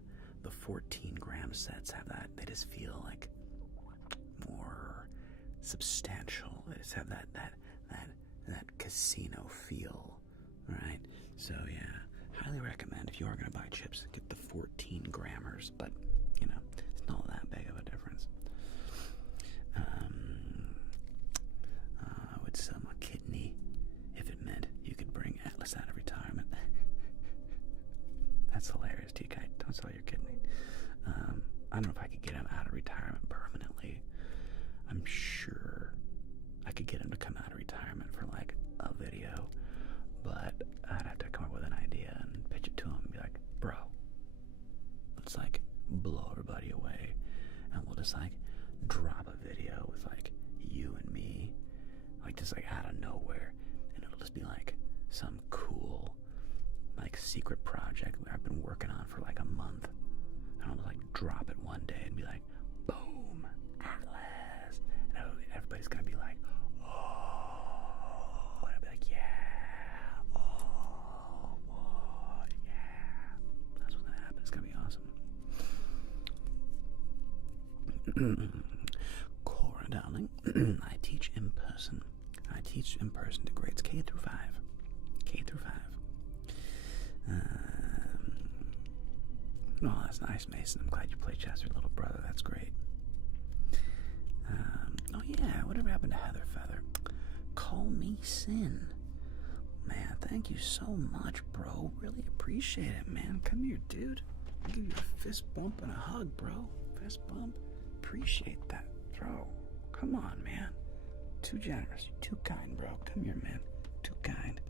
The 14-gram sets have that. They just feel like more substantial. They just have that casino feel, right? So yeah, highly recommend if you are going to buy chips, get the 14 grammars. But you know, it's not that big of a difference. I would sell my kidney if it meant you could bring Atlas out of retirement. That's hilarious, TK. Don't sell your kidney. I don't know if I could get him out of retirement permanently. I'm sure I could get him to come out of retirement for like a video, but I'd have to come up with an idea and pitch it to him and be like, bro, let's like blow everybody away, and we'll just like drop a video with like you and me, like just like out of nowhere, and it'll just be like some cool like secret project where I've been working on for like a month, and I'll just like drop it one day and be like, boom, Atlas, and everybody's gonna be like, oh, and I'll be like, yeah, oh, what, yeah, that's what's gonna happen. It's gonna be awesome. Cora, darling, I teach in person. I teach in person to grades K through 5. Oh, that's nice, Mason. I'm glad you play chess with your little brother. That's great. Oh yeah, whatever happened to Heather Feather? call me Sin. Man, thank you so much, bro. Really appreciate it, man. Come here, dude. I'll give you a fist bump and a hug, bro. Fist bump. Appreciate that, bro. Come on, man. Too generous. You're too kind, bro. Come here, man. Too kind.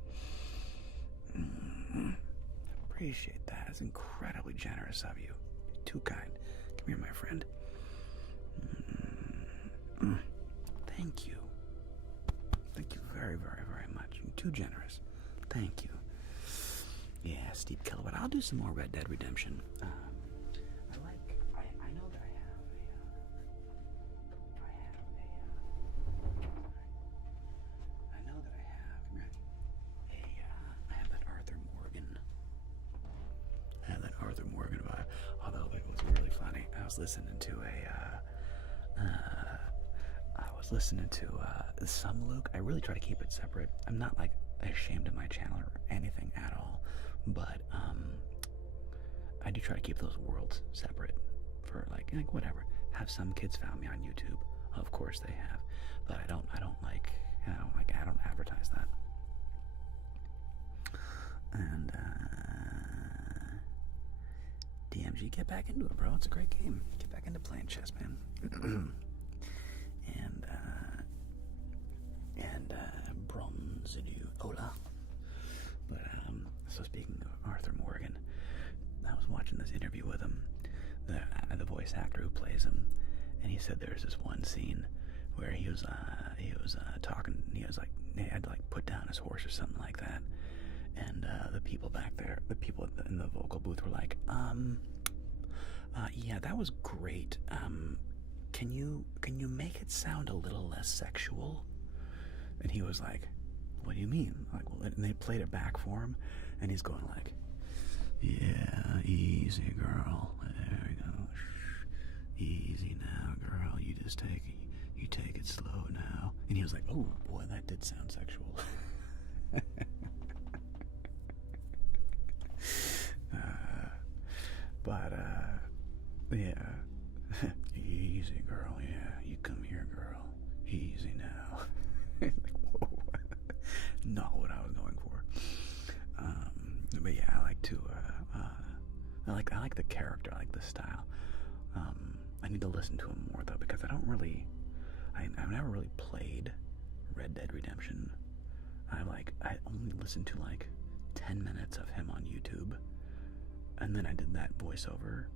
Appreciate that. It's incredibly generous of you. Too kind. Come here, my friend. Thank you. Thank you very, very, very much. You're too generous. Thank you. Yeah, Steve Kilowatt. I'll do some more Red Dead Redemption. I know that I have that Arthur Morgan vibe. Although it was really funny. I was listening to some Luke. I really try to keep it separate. I'm not like ashamed of my channel or anything at all, but I do try to keep those worlds separate for like whatever. Have some kids found me on YouTube? Of course they have, but I don't advertise that. And DMG, get back into it, bro. It's a great game. Get back into playing chess, man. and Bronzinu Ola. But so speaking of Arthur Morgan, I was watching this interview with him, the voice actor who plays him, and he said there's this one scene where he was talking. He had to like put down his horse or something like that, and the people back there, the people in the vocal booth were like, yeah, that was great. Can you make it sound a little less sexual? And he was like, what do you mean? Like, well, and they played it back for him, and he's going like, yeah, easy, girl. There we go. Easy now, girl. You just take it slow now. And he was like, oh boy, that did sound sexual. Yeah. Easy, girl. Yeah, you come here, girl. Easy now. Like, whoa. Not what I was going for. But yeah, I like to. I like the character. I like the style. I need to listen to him more though, because I've never really played Red Dead Redemption. I only listened to like 10 minutes of him on YouTube, and then I did that voiceover.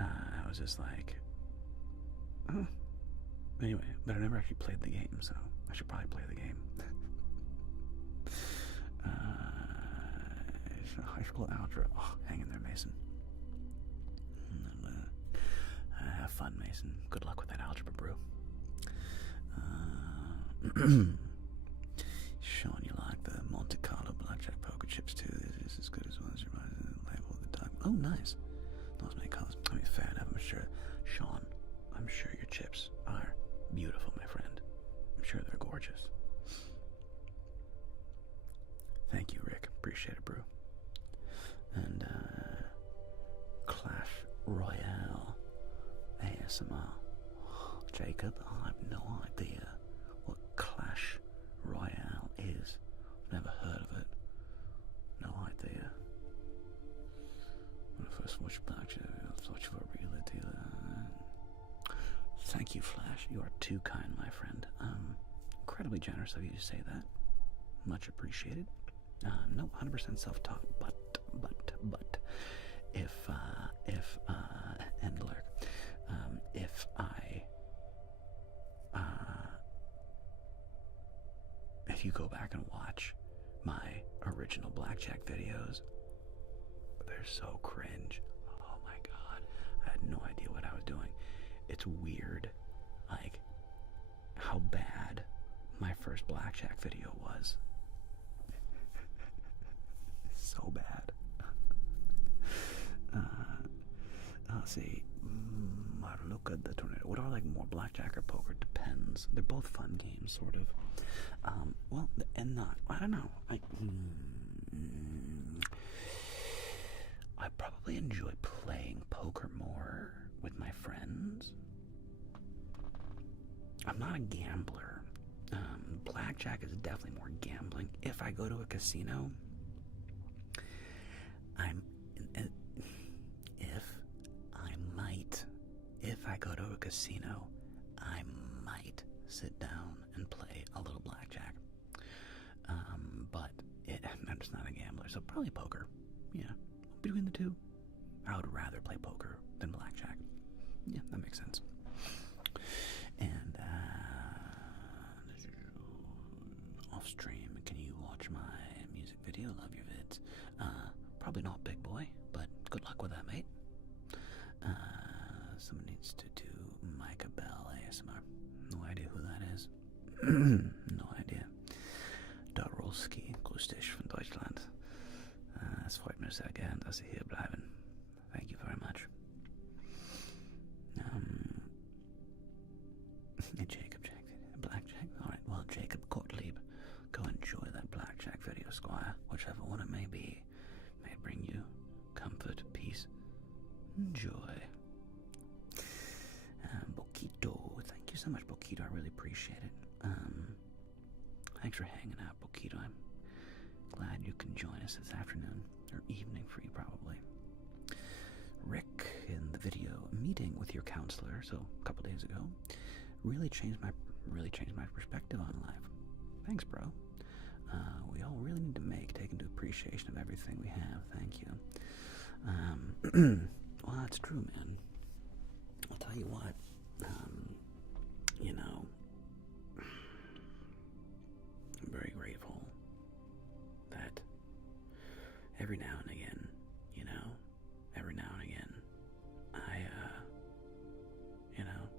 I was just like, oh. Anyway, but I never actually played the game, so I should probably play the game. High school algebra. Oh, hang in there, Mason. Have fun, Mason. Good luck with that algebra, bro. Sean, you like the Monte Carlo blackjack poker chips too? This is as good as one as your label at the time. Oh, nice. Those make colors. I mean, fair enough. I'm sure, Sean. I'm sure your chips are beautiful, my friend. I'm sure they're gorgeous. Thank you, Rick. Appreciate it, bro. And Clash Royale ASMR. Jacob, I have no idea what Clash Royale is. Never heard of it. No idea. When I first watched Blackjack, I was watching for a reality. Thank you, Flash. You are too kind, my friend. Incredibly generous of you to say that. Much appreciated. No, 100% self-taught, but if and lurk, if you go back and watch my original blackjack videos, they're so cringe. Oh my god, I had no idea what I was doing. It's weird, like, how bad my first blackjack video was. So bad. Let's see. Look at the tornado. What are like more, blackjack or poker? Depends. They're both fun games, sort of. Well, and not. I don't know. I probably enjoy playing poker more with my friends. I'm not a gambler. Blackjack is definitely more gambling. If I go to a casino, if I go to a casino, I might sit down and play a little blackjack. But I'm just not a gambler, so probably poker. Yeah, between the two, I would rather play poker than blackjack. Yeah, that makes sense. And off stream, can you watch my music video? Love your vids. Probably not, big boy, but good luck with that, mate. Someone needs to do Micah Bell ASMR. No idea who that is. No idea. Darolski, grüß dich von Deutschland. Es freut mich sehr gern, dass Sie hier bleiben. Thank you very much. Jacob, blackjack. Alright, well, Jacob Gottlieb, go enjoy that blackjack video, Squire. Whichever one it may be, may bring you comfort, peace, and joy. Boquito, thank you so much, Boquito. I really appreciate it. Thanks for hanging out, Boquito. I'm glad you can join us this afternoon, or evening for you, probably. Rick, in the video, meeting with your counselor, so a couple days ago, really changed my perspective on life. Thanks, bro. We all really need to take into appreciation of everything we have. Thank you. Well, that's true, man. I'll tell you what. I'm very grateful that every now and again, I,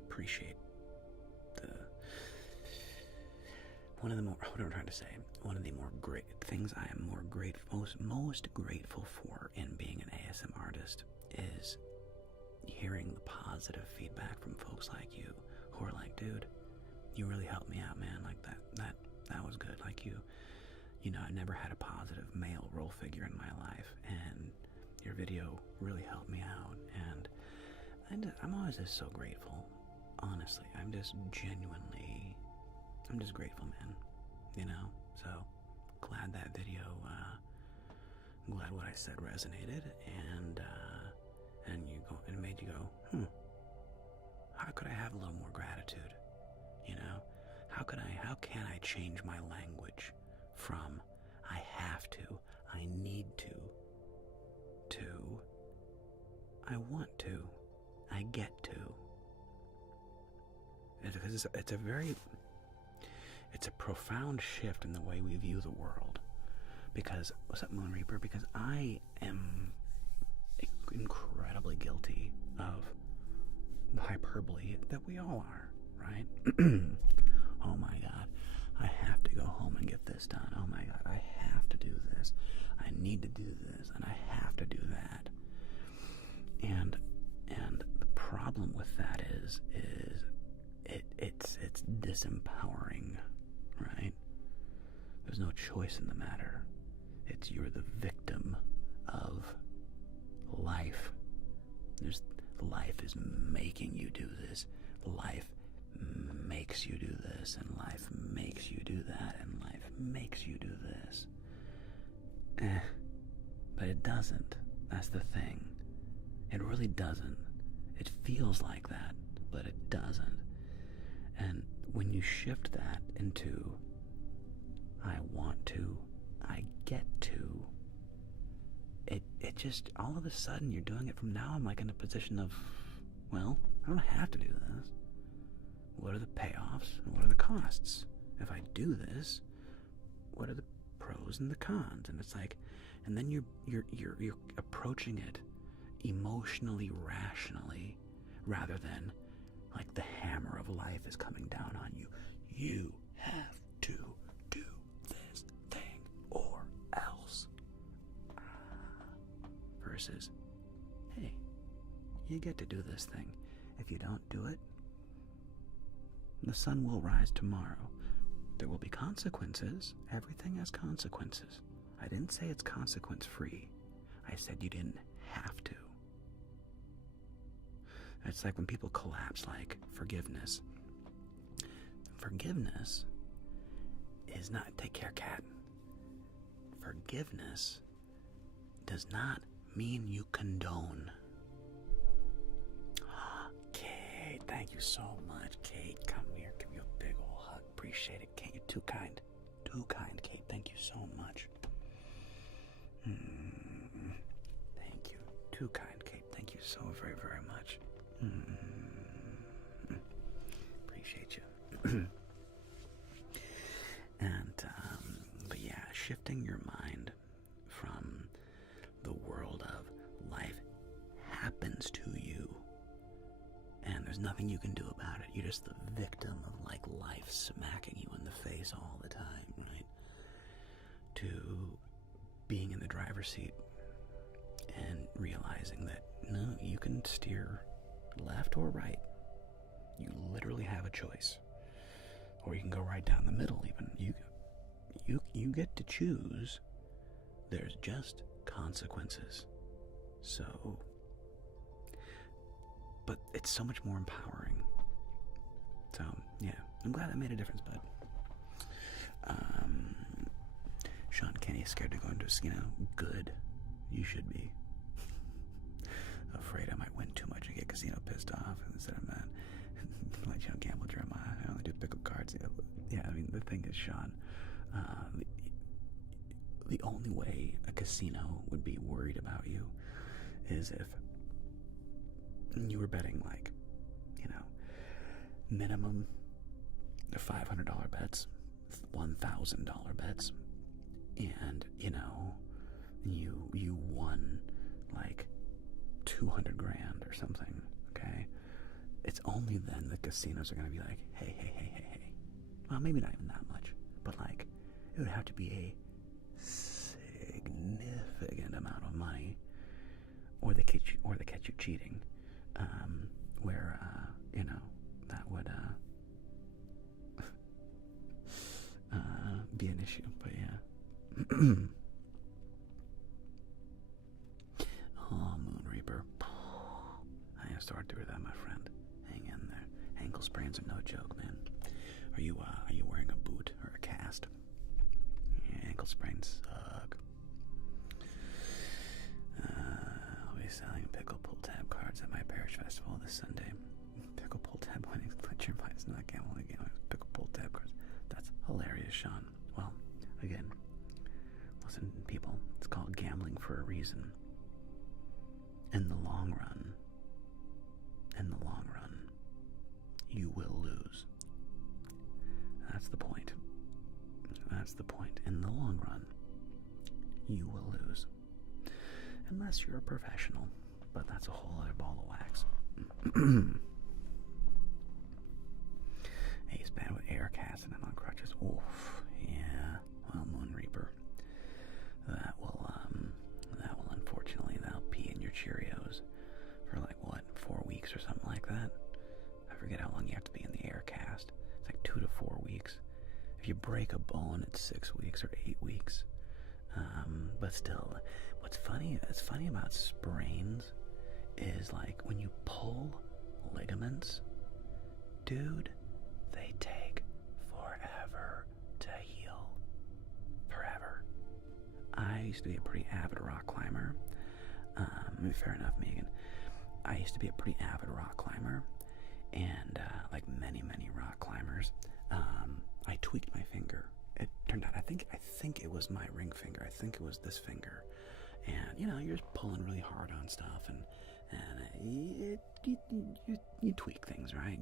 appreciate one of the more great things I am most grateful for in being an ASM artist is hearing the positive feedback from folks like you who are like, dude, you really helped me out, man. Like that was good. Like I never had a positive male role figure in my life, and your video really helped me out, and I'm always just so grateful. Honestly, I'm just grateful, man. So glad that video, glad what I said resonated, and it made you go, how could I have a little more gratitude? How can I change my language from I have to, I need to I want to, I get to. Because it's a profound shift in the way we view the world. Because, what's up, Moon Reaper? Because I am incredibly guilty of the hyperbole that we all are, right? Oh my God, I have to go home and get this done. Oh my God, I have to do this. I need to do this, and I have to do that. And the problem with that is it's disempowering, right? There's no choice in the matter. You're the victim of life. Life is making you do this. Life makes you do this, and life makes you do that, and life makes you do this. But it doesn't. That's the thing. It really doesn't. It feels like that, but it doesn't. And when you shift that into I want to, I get to, it just, all of a sudden you're doing it from now. I'm like in a position of, well, I don't have to do this. What are the payoffs and what are the costs? If I do this, what are the pros and the cons? And it's like, and then you're approaching it emotionally, rationally, rather than like the hammer of life is coming down on you. You have to do this thing or else. Versus, hey, you get to do this thing. If you don't do it, the sun will rise tomorrow. There will be consequences. Everything has consequences. I didn't say it's consequence free. I said you didn't have to. It's like when people collapse like forgiveness. Forgiveness is not, take care, cat. Forgiveness does not mean you condone. Kate, thank you so much. Kate, come here, give you a big old hug. Appreciate it, Kate. You're too kind. Too kind, Kate. Thank you so much. Thank you. Too kind, Kate. Thank you so very, very much. Appreciate you. And, but yeah, shifting your mind from the world of life happens to you, and there's nothing you can do about it. You're just the victim of, like, life smacking you in the face all the time, right? To being in the driver's seat and realizing that, no, you can steer left or right. You literally have a choice. Or you can go right down the middle even. You get to choose. There's just consequences. So, but it's so much more empowering. So, yeah, I'm glad that made a difference, bud. Sean Kenny is scared to go into a casino. Good. You should be. Afraid I might win too much and get casino pissed off instead of mad. Like, you don't gamble, Jeremiah. I only do pickle cards. Yeah, I mean, the thing is, Sean, the only way a casino would be worried about you is if you were betting, like, you know, minimum $500 bets, $1,000 bets, and, you know, you won, like, 200 grand or something, okay? It's only then the casinos are going to be like, hey. Well, maybe not even that much, but, like, it would have to be a significant amount of money, or they catch you cheating, where, you know, that would be an issue. But yeah. Oh, Moon Reaper. I am sorry to hear that, my friend. Hang in there. Ankle sprains are no joke, man. Are you wearing a boot or a cast? Yeah, ankle sprains suck. I'll be selling pickle pull tab cards at my parish festival this Sunday. Pickle pull tab winnings, but your mind's not gambling again. Pickle pull tab cards. That's hilarious, Sean. Well, again, listen, people, it's called gambling for a reason. In the long run, you will lose. That's the point. In the long run, you will lose. Unless you're a professional, but that's a whole other ball of wax. Ace band with air cast and I'm on crutches. Oof, yeah. Well, Moon Reaper, that will unfortunately, that'll pee in your Cheerios for, like, what, 4 weeks or something like that. I forget how long you have to be in the air cast. It's like 2 to 4 weeks. If you break a bone, it's 6 weeks or 8 weeks. But still, what's funny about sprains is, like, when you pull ligaments, dude, they take forever to heal. Forever. I used to be a pretty avid rock climber. Fair enough, Megan. I used to be a pretty avid rock climber, and like many rock climbers, I tweaked my finger. It turned out, I think it was my ring finger. I think it was this finger, and you know, you're just pulling really hard on stuff, and you tweak things, right?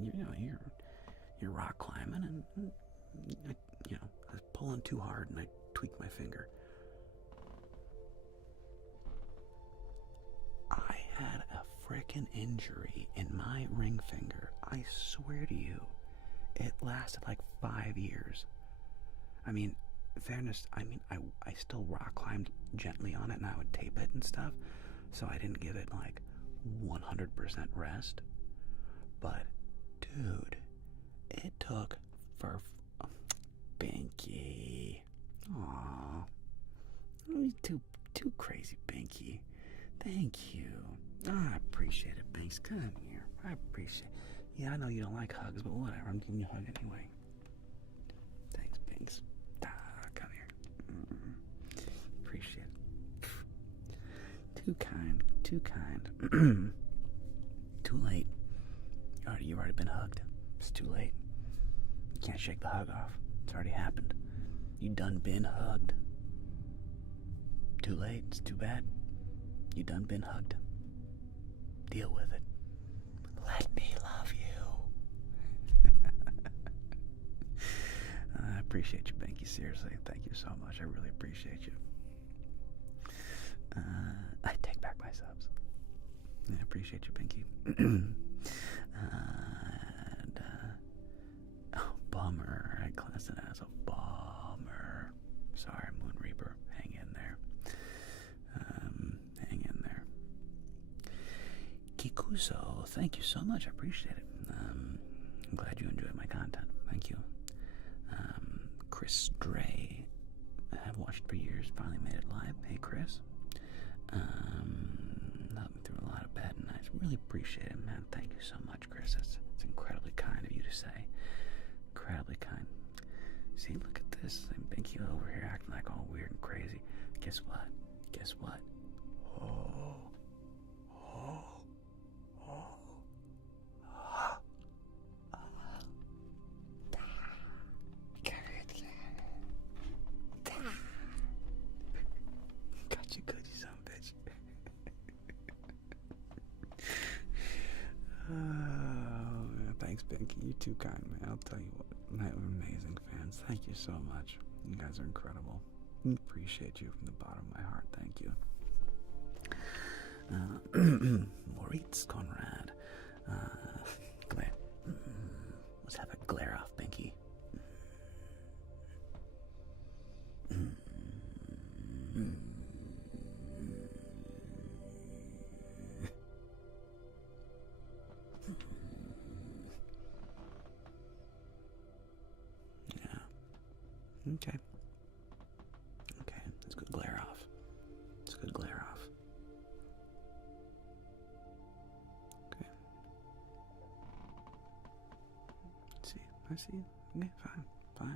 You're rock climbing, and you know, I was pulling too hard, and I tweaked my finger. I had a frickin' injury in my ring finger. I swear to you, it lasted like 5 years. I mean, fairness, I still rock climbed gently on it, and I would tape it and stuff, so I didn't give it like 100% rest. But, dude, it took for Binky. Aww. Too crazy, Binky. Thank you. I appreciate it, Binks. Come here. I appreciate it. Yeah, I know you don't like hugs, but whatever. I'm giving you a hug anyway. Thanks, Binks. appreciate it. Too kind, too kind. Too late. You've already been hugged. It's too late. You can't shake the hug off. It's already happened. You done been hugged. Too late. It's too bad. You done been hugged. Deal with it. Let me love you. I appreciate you, Binky. Seriously, thank you so much. I really appreciate you. I take back my subs. I appreciate you, Binky. Bummer. I classed it as a bummer. Sorry, Moon Reaper. Hang in there. Hang in there. Kikuso, thank you so much. I appreciate it. I'm glad you enjoyed my content. Thank you. Chris Dre, I've watched for years. Finally made it live. Hey, Chris. Helped me through a lot of bad nights. Really appreciate it, man. Thank you so much, Chris. It's incredibly kind of you to say. Incredibly kind. See, look at this. I'm Binky over here acting like all weird and crazy. Guess what? Guess what? Oh. Got you good, you son of a bitch. Thanks, Binky. You're too kind, man. I'll tell you what. I have amazing fans. Thank you so much. You guys are incredible. Appreciate you from the bottom of my heart. Thank you. Moritz Conrad. Glare. Let's have a glare off, Binky. Okay. Okay, that's good glare off. It's good glare off. Okay. Let's see. I see. Okay, fine.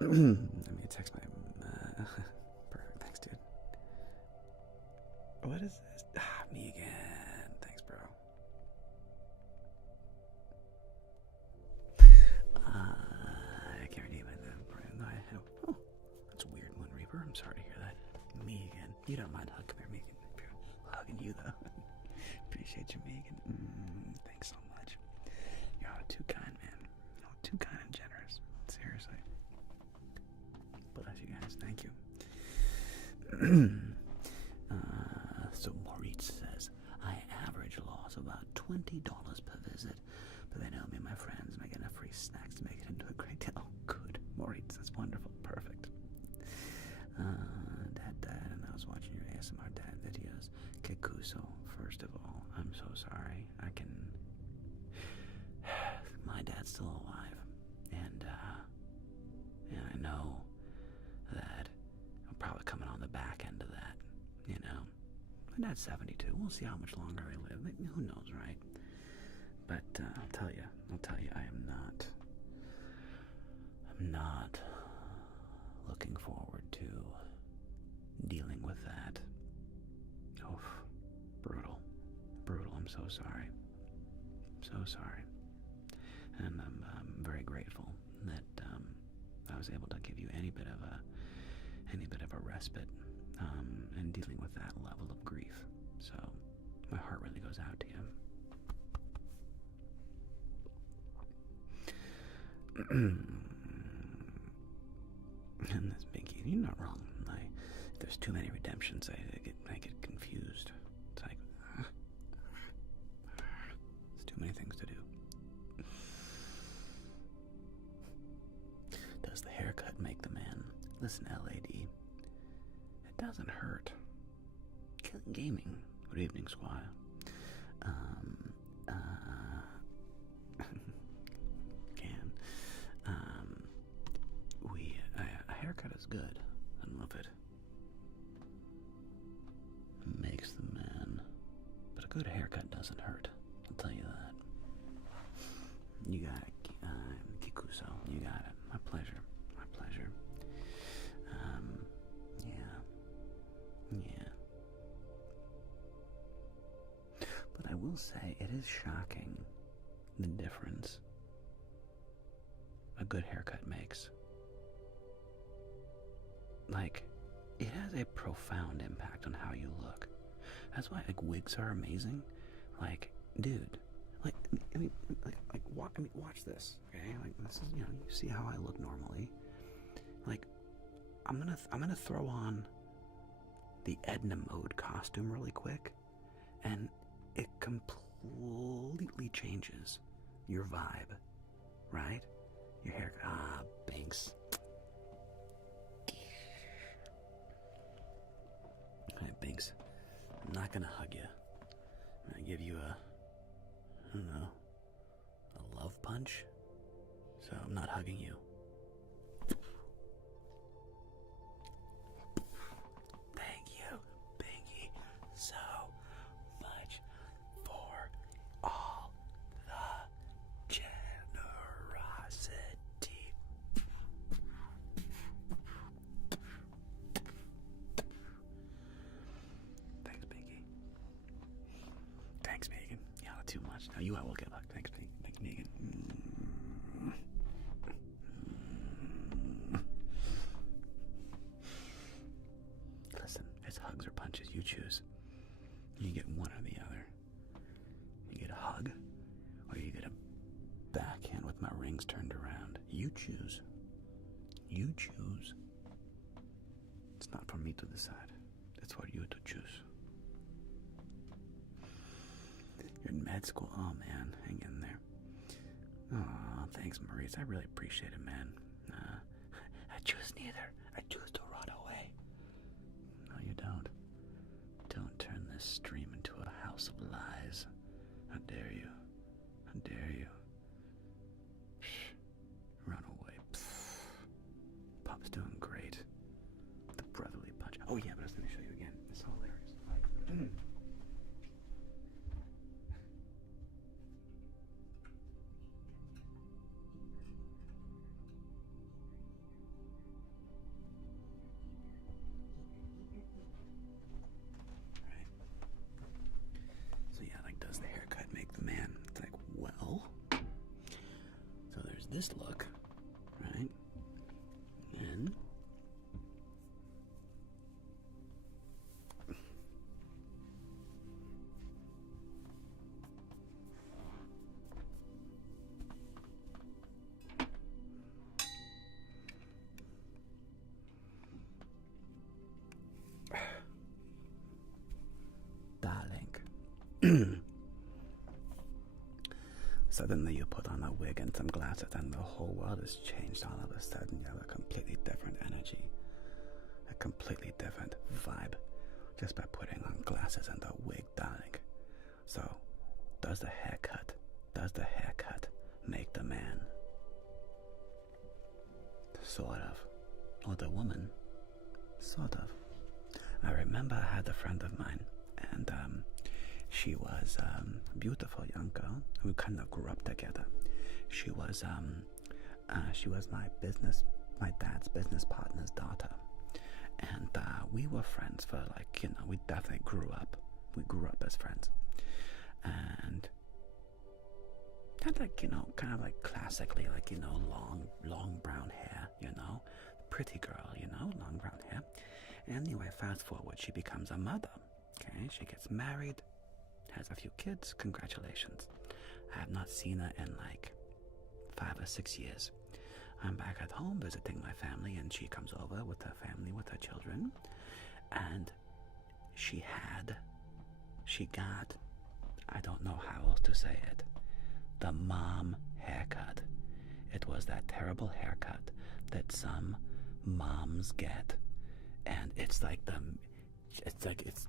Let me text my perfect. Thanks, dude. What is this? Me again. Thanks, bro. I can't redeem it. Oh, that's weird, Moon Reaper. I'm sorry to hear that. Me again. You don't mind hugging me, Megan. Hugging you, though. Appreciate you, Megan. Thanks so much. You're all too kind, man. You're all too kind and generous. Seriously. Bless you guys. Thank you. So Moritz says, I average loss about $20 per visit, but they know me and my friends make enough free snacks to make it into a great deal. Oh, good. Moritz, that's wonderful. Perfect. Dad, and I was watching your ASMR dad videos. Kikuso, first of all, I'm so sorry. My dad's still alive, and I know that I'm probably coming on the back end of that, you know. My dad's 72. We'll see how much longer I live. Who knows, right? But I'll tell you, I'm not looking forward to dealing with that. Oh, brutal. I'm so sorry. So sorry. And I'm very grateful that I was able to give you any bit of a respite in dealing with that level of grief. So my heart really goes out to you. And this Binky, you're not wrong. If there's too many redemptions, I get confused. It's like, there's too many things to do. Does the haircut make the man? Listen, LAD, it doesn't hurt. Killing Gaming. Good evening, Squire. A haircut is good. I don't know if it makes the man, but a good haircut doesn't hurt. I'll tell you that. You got it, Kikuso. You got it. My pleasure. But I will say, it is shocking the difference a good haircut makes. Like, it has a profound impact on how you look. That's why, like, wigs are amazing. Like, dude, like, I mean, watch this, okay? Like, this is, you see how I look normally. Like, I'm gonna throw on the Edna Mode costume really quick, and it completely changes your vibe, right? Your hair, Binks. Alright, Binks, I'm not gonna hug you. I'm gonna give you I don't know, a love punch. So I'm not hugging you. Thank you, Binky, so much for all the generosity. Thanks, Binky. Thanks, Megan. Yeah, not too much. Now I will give up. Thanks, Megan. Thanks, Megan. Listen, it's hugs or punches. You choose. You get one or the other. You get a hug, or you get a backhand with my rings turned around. You choose. You choose. It's not for me to decide. It's for you to choose. You're in med school. Oh, man. Hang in there. Oh, thanks, Maurice. I really appreciate it, man. I choose neither. I choose to run away. No, you don't. Don't turn this stream into a house of lies. How dare you? How dare you? Psh, run away. Pff. Pop's doing great. The brotherly punch. Oh, yeah, but I was going to show you again. It's hilarious. Does the haircut make the man? It's like, well, so there's this look, right? And darling. Suddenly you put on a wig and some glasses and the whole world has changed. All of a sudden you have a completely different energy, a completely different vibe, just by putting on glasses and a wig, darling. So, does the haircut make the man? Sort of. Or the woman? Sort of. I remember I had a friend of mine, and she was a beautiful young girl who kind of grew up together. She was my dad's business partner's daughter, and we were friends for we definitely grew up. We grew up as friends, and had kind of like classically long brown hair, pretty girl, long brown hair. Anyway, fast forward, she becomes a mother. Okay, she gets married, has a few kids. Congratulations. I have not seen her in like 5 or 6 years. I'm back at home visiting my family, and she comes over with her family, with her children, and she got, I don't know how else to say it, the mom haircut. It was that terrible haircut that some moms get, and it's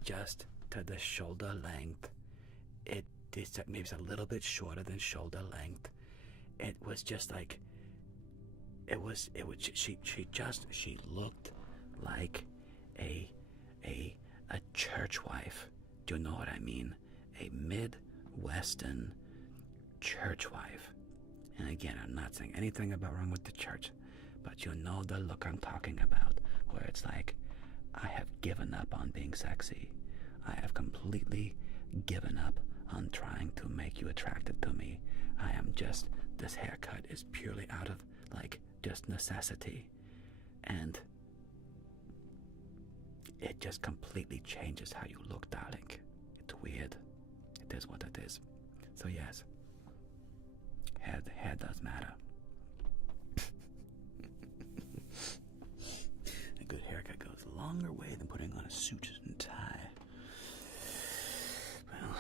just to the shoulder length. It's maybe it's a little bit shorter than shoulder length. It was just like, she looked like a church wife. Do you know what I mean? A Midwestern church wife. And again, I'm not saying anything about wrong with the church, but you know the look I'm talking about, where it's like, I have given up on being sexy. I have completely given up on trying to make you attracted to me. I am just, this haircut is purely out of, like, just necessity. And it just completely changes how you look, darling. It's weird. It is what it is. So yes, hair does matter. A good haircut goes a longer way than putting on a suit and tie. Well,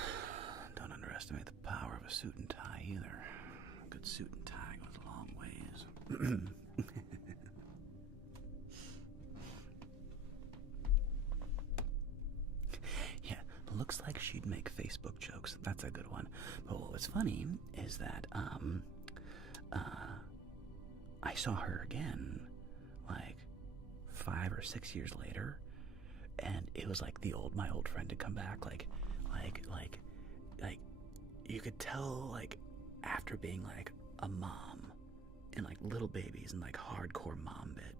don't underestimate the power of a suit and tie either. A good suit and tie goes a long ways. Looks like she'd make Facebook jokes. That's a good one. But what's funny is that I saw her again like 5 or 6 years later, and it was like my old friend had come back. Like you could tell, like, after being like a mom and like little babies and like hardcore mom bit,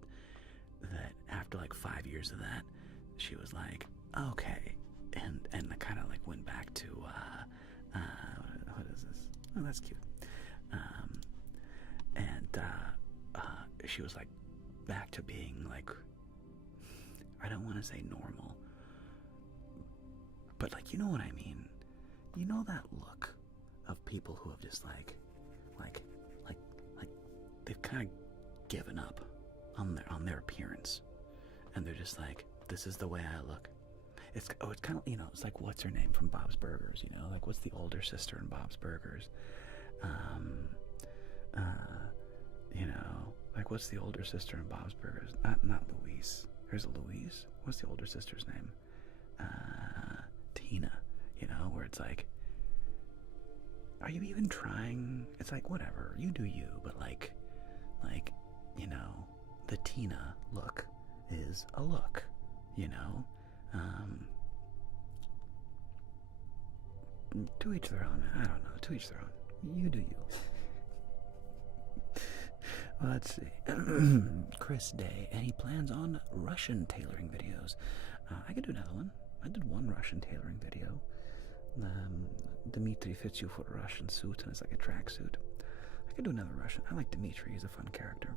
that after like 5 years of that, she was like, okay. And I kind of like went back to what is this? Oh, that's cute. She was like back to being like, I don't want to say normal, but like, you know what I mean? You know that look of people who have just like they've kind of given up on their appearance, and they're just like, this is the way I look. It's kind of, you know, it's like, what's her name from Bob's Burgers, you know, like, what's the older sister in Bob's Burgers? You know, like, what's the older sister in Bob's Burgers? Not Louise. There's a Louise. What's the older sister's name? Tina. You know, where it's like, are you even trying? It's like, whatever, you do you, but like, you know, the Tina look is a look, you know? To each their own. I don't know. To each their own. You do you. Let's see. Chris Day. Any plans on Russian tailoring videos? I could do another one. I did one Russian tailoring video. Dmitry fits you for a Russian suit, and it's like a tracksuit. I could do another Russian. I like Dmitry. He's a fun character.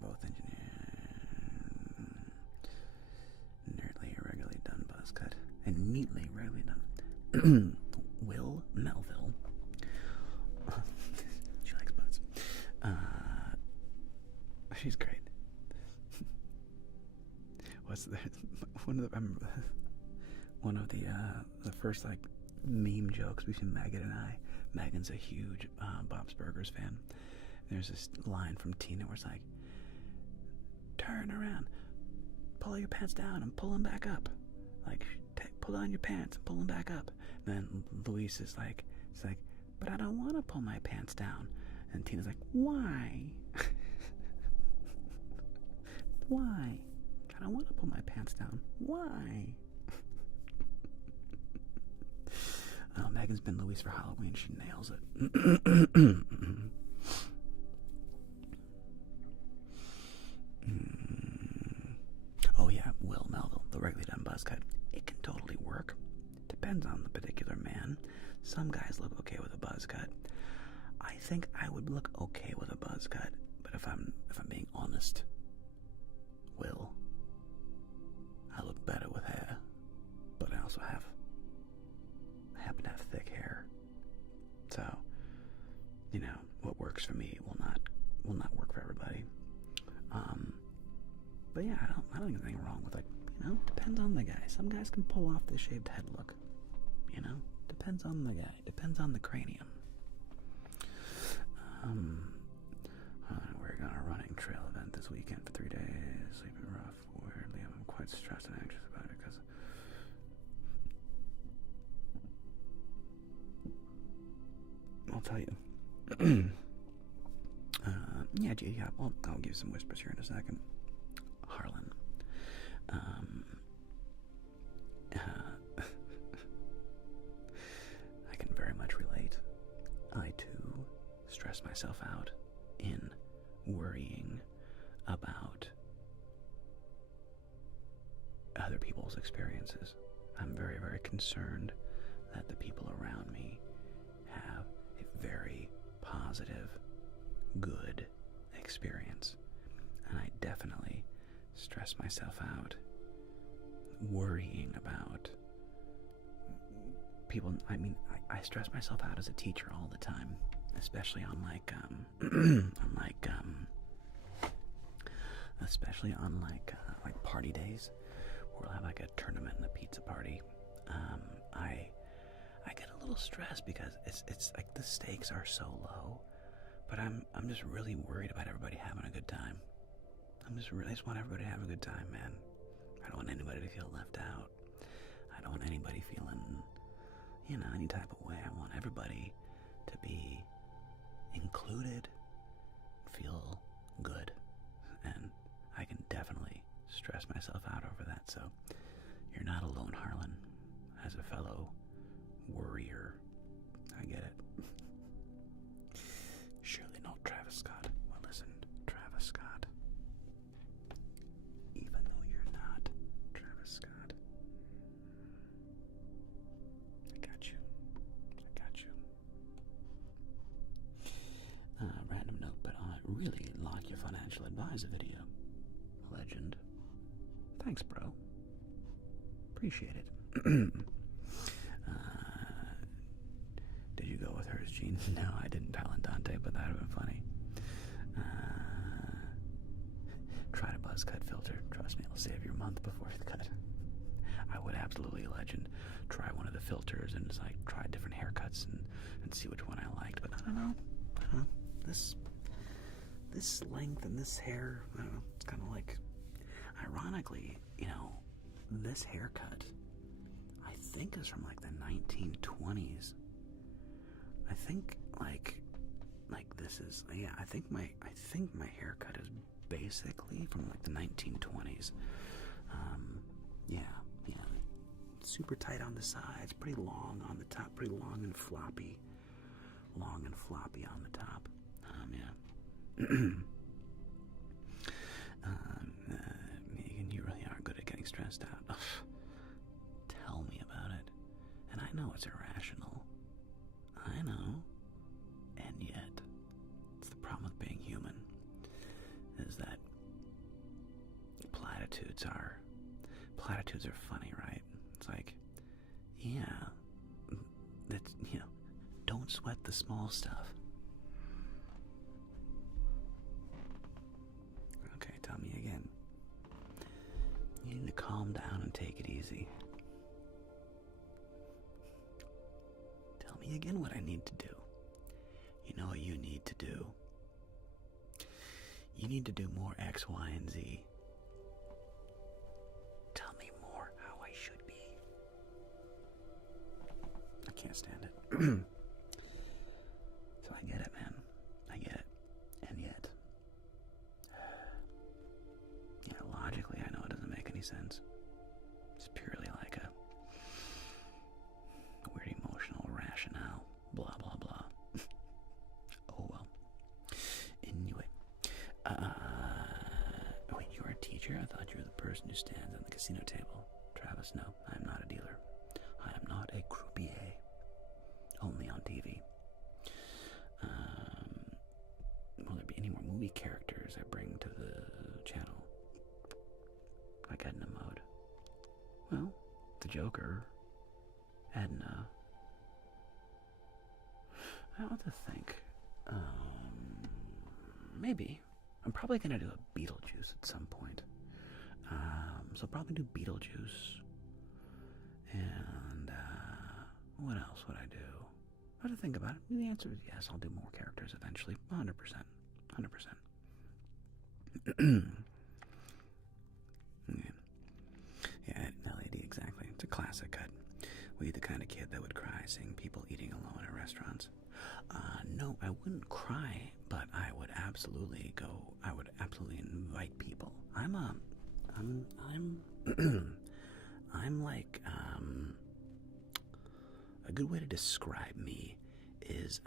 Both engineers. Nearly irregularly done buzz cut. And neatly irregularly done. Will Melville. She likes buzz. She's great. What's the one of the first like meme jokes between Megan and I. Megan's a huge Bob's Burgers fan. There's this line from Tina where it's like, turn around, pull your pants down and pull them back up. Like, pull down your pants and pull them back up. And then Luis is like, it's like, but I don't want to pull my pants down. And Tina's like, why? Why? I don't want to pull my pants down. Why? Megan's been Luis for Halloween. She nails it. Oh yeah, Will Melville, the regularly done buzz cut. It can totally work. Depends on the particular man. Some guys look okay with a buzz cut. I think I would look okay with a buzz cut, but if I'm being honest, Will, I look better with hair, but I also happen to have thick hair. So, you know, what works for me will not work for everybody. But yeah, I don't think there's anything wrong with, like, you know, depends on the guy. Some guys can pull off the shaved head look. You know, depends on the guy. Depends on the cranium. We're gonna running trail event this weekend for 3 days. Sleeping rough. Weirdly, I'm quite stressed and anxious about it because I'll tell you. Yeah, I'll give you some whispers here in a second. Harlan. I can very much relate. I too stress myself out in worrying about people's experiences. I'm very, very concerned that the people around me have a very positive, good experience. And I definitely stress myself out worrying about people. I mean, I stress myself out as a teacher all the time, especially on especially on like party days, where we'll have like a tournament and a pizza party. I get a little stressed because it's like the stakes are so low, but I'm just really worried about everybody having a good time. I just want everybody to have a good time, man. I don't want anybody to feel left out. I don't want anybody feeling, any type of way. I want everybody to be included, feel good, and I can definitely stress myself out over that. So you're not alone, Harlan. As a fellow worrier, I get it. Surely not Travis Scott. Well, listen, Travis Scott. Even though you're not Travis Scott, I got you. Random note, but I really like your financial advisor video. Legend. Thanks, bro. Appreciate it. Did you go with hers, Gene? No, I didn't, Palantante, but that would have been funny. Try a buzz cut filter. Trust me, it'll save your month before the cut. I would absolutely, Legend, try one of the filters and just like try different haircuts and see which one I liked. But I don't know. This length and this hair, I don't know, it's kind of like, ironically, this haircut, I think is from like the 1920s. I think like this is, I think my haircut is basically from like the 1920s. Yeah, super tight on the sides, pretty long on the top, pretty long and floppy on the top. Megan, you really are good at getting stressed out. Ugh. Tell me about it. And I know it's irrational. I know. And yet, it's the problem with being human, is that platitudes are funny, right? It's like, that's, don't sweat the small stuff. Okay, tell me again. You need to calm down and take it easy. Tell me again what I need to do. You know what you need to do? You need to do more X, Y, and Z. Tell me more how I should be. I can't stand it. So I get it, man. I get it. And yet, logically, I know it doesn't make any sense. It's purely like a weird emotional rationale. Blah, blah, blah. Oh, well. Anyway. Wait, you're a teacher? I thought you were the person who stands on the casino table. Travis, no, I am not a dealer. I am not a croupier. Only on TV. Will there be any more movie characters I bring to the channel? Like Edna Mode. Well, the Joker. Edna. I want to think. Maybe. I'm probably going to do a Beetlejuice at some point. So probably do Beetlejuice. And, what else would I do? I have to think about it. The answer is yes, I'll do more characters eventually. 100%. 100%. Yeah, LED, exactly. It's a classic cut. Were you the kind of kid that would cry seeing people eating alone at restaurants? No, I wouldn't cry, but I would absolutely go. I would absolutely invite people. I'm like, a good way to describe me is,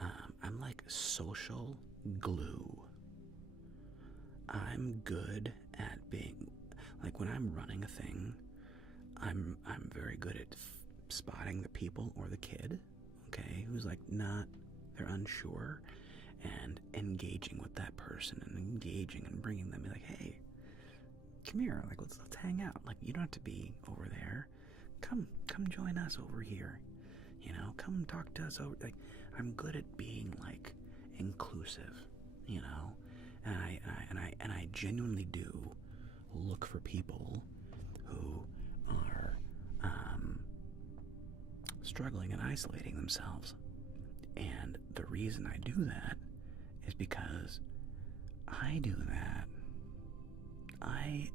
I'm like social glue. I'm good at being, like when I'm running a thing, I'm very good at spotting the people or the kid, okay, who's like they're unsure, and engaging with that person and engaging and bringing them like, hey, come here, like let's hang out. Like you don't have to be over there. Come join us over here. You know, come talk to us over. Like I'm good at being like inclusive. You know, and I genuinely do look for people who are struggling and isolating themselves. And the reason I do that is because I do that. I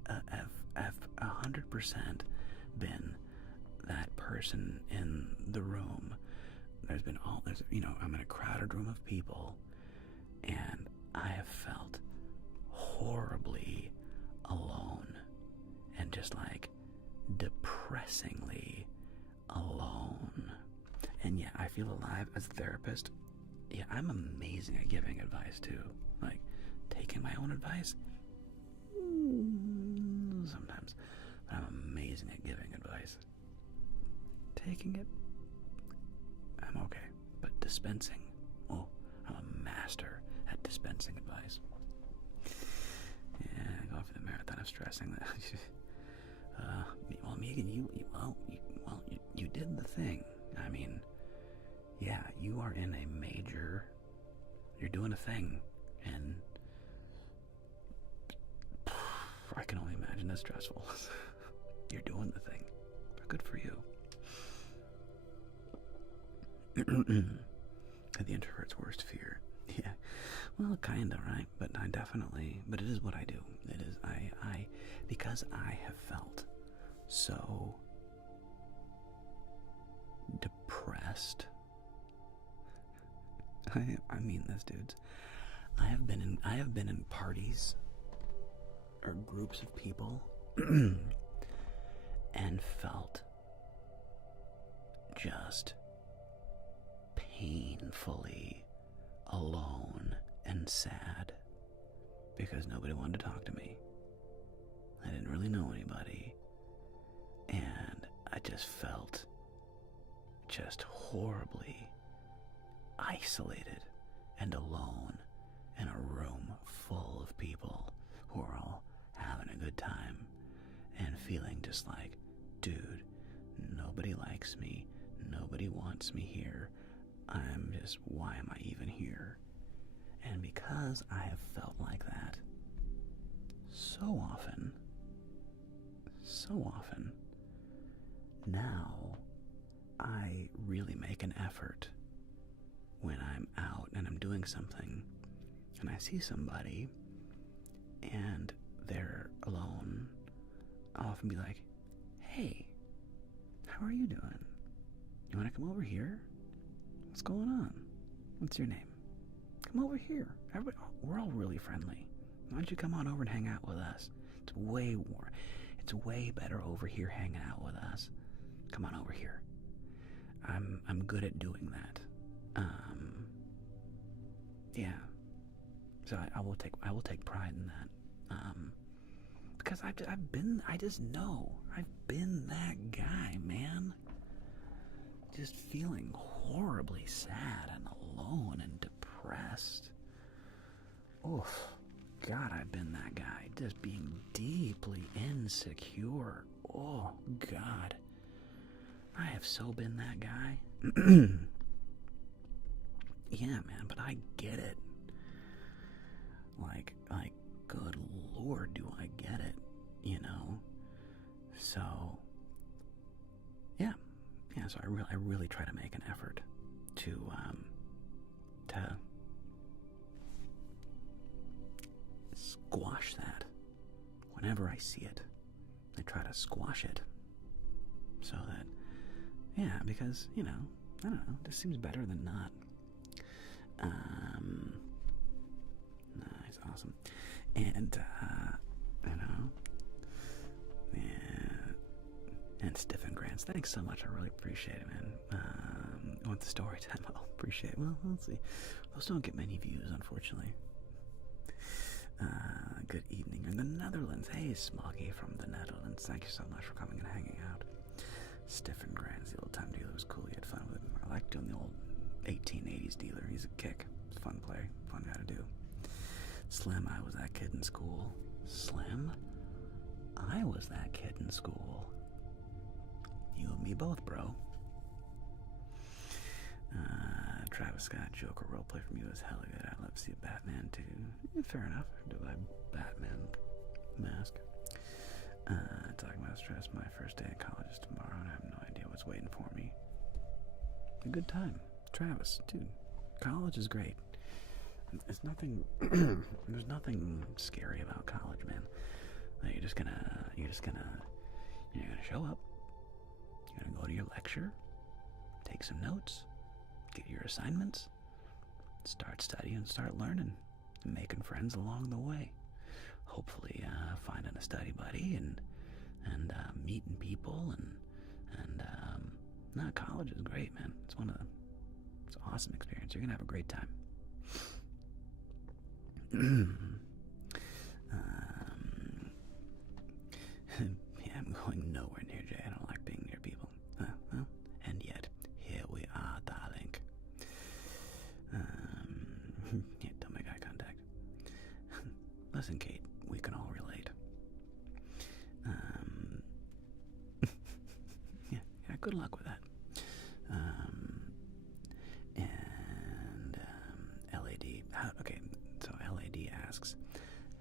have 100% been that person in the room. There's I'm in a crowded room of people, and I have felt horribly alone and just like depressingly alone. And yeah, I feel alive as a therapist. Yeah, I'm amazing at giving advice too. Like taking my own advice sometimes, but I'm amazing at giving advice. Taking it, I'm okay, but dispensing, oh, I'm a master at dispensing advice. Yeah, going for the marathon of stressing that. Well, Megan, you did the thing. I mean, yeah, you are in a major. You're doing a thing, and I can only imagine that's stressful. You're doing the thing. Good for you. The introvert's worst fear. Yeah, well, kinda, right? But but it is what I do. It is, because I have felt so depressed. I mean this, dudes. I have been in parties or groups of people and felt just painfully alone and sad because nobody wanted to talk to me. I didn't really know anybody, and I just felt just horribly isolated and alone in a room full of people who are all having a good time and feeling just like, dude, nobody likes me, nobody wants me here, why am I even here? And because I have felt like that so often, now I really make an effort when I'm out and I'm doing something and I see somebody and they're alone. I'll often be like, hey, how are you doing? You want to come over here? What's going on? What's your name? Come over here. We're all really friendly. Why don't you come on over and hang out with us? It's way better over here hanging out with us. Come on over here. I'm good at doing that. Yeah. So I will take pride in that. Because I just know I've been that guy, man. Just feeling horribly sad and alone and depressed. Oof. God, I've been that guy. Just being deeply insecure. Oh, God. I have so been that guy. Yeah, man, but I get it. Like, good Lord, do I get it, you know? So, yeah, so I really try to make an effort to squash that. Whenever I see it, I try to squash it. So that, yeah, because, I don't know, this seems better than not. Nice, awesome. And, and Stiff and Grants, thanks so much, I really appreciate it, man. With the story time, I'll appreciate it. Well, let's see. Those don't get many views, unfortunately. Good evening in the Netherlands. Hey, Smoggy from the Netherlands, thank you so much for coming and hanging out. Stiff and Grand's the old time dealer was cool. You had fun with him. I liked doing the old 1880s dealer. He's a kick. It's a fun play. Fun guy to do. Slim, I was that kid in school. Slim? I was that kid in school. You and me both, bro. Travis Scott, Joker roleplay from you is hell good. I'd love to see a Batman too. Fair enough. Do I Batman mask? Talking about stress. My first day in college is tomorrow, and I have no idea what's waiting for me. A good time, Travis, dude. College is great. It's nothing. There's nothing scary about college, man. Like you're gonna show up. You're gonna go to your lecture, take some notes, get your assignments, start studying, start learning, and making friends along the way. Hopefully, finding a study buddy and meeting people and college is great, man. It's an awesome experience. You're gonna have a great time. Yeah, I'm going nowhere near Jay. I don't like being near people. Well, and yet, here we are, darling. Yeah, don't make eye contact. Listen, Kate, we can all relate. Yeah, good luck with that. LAD, so LAD asks,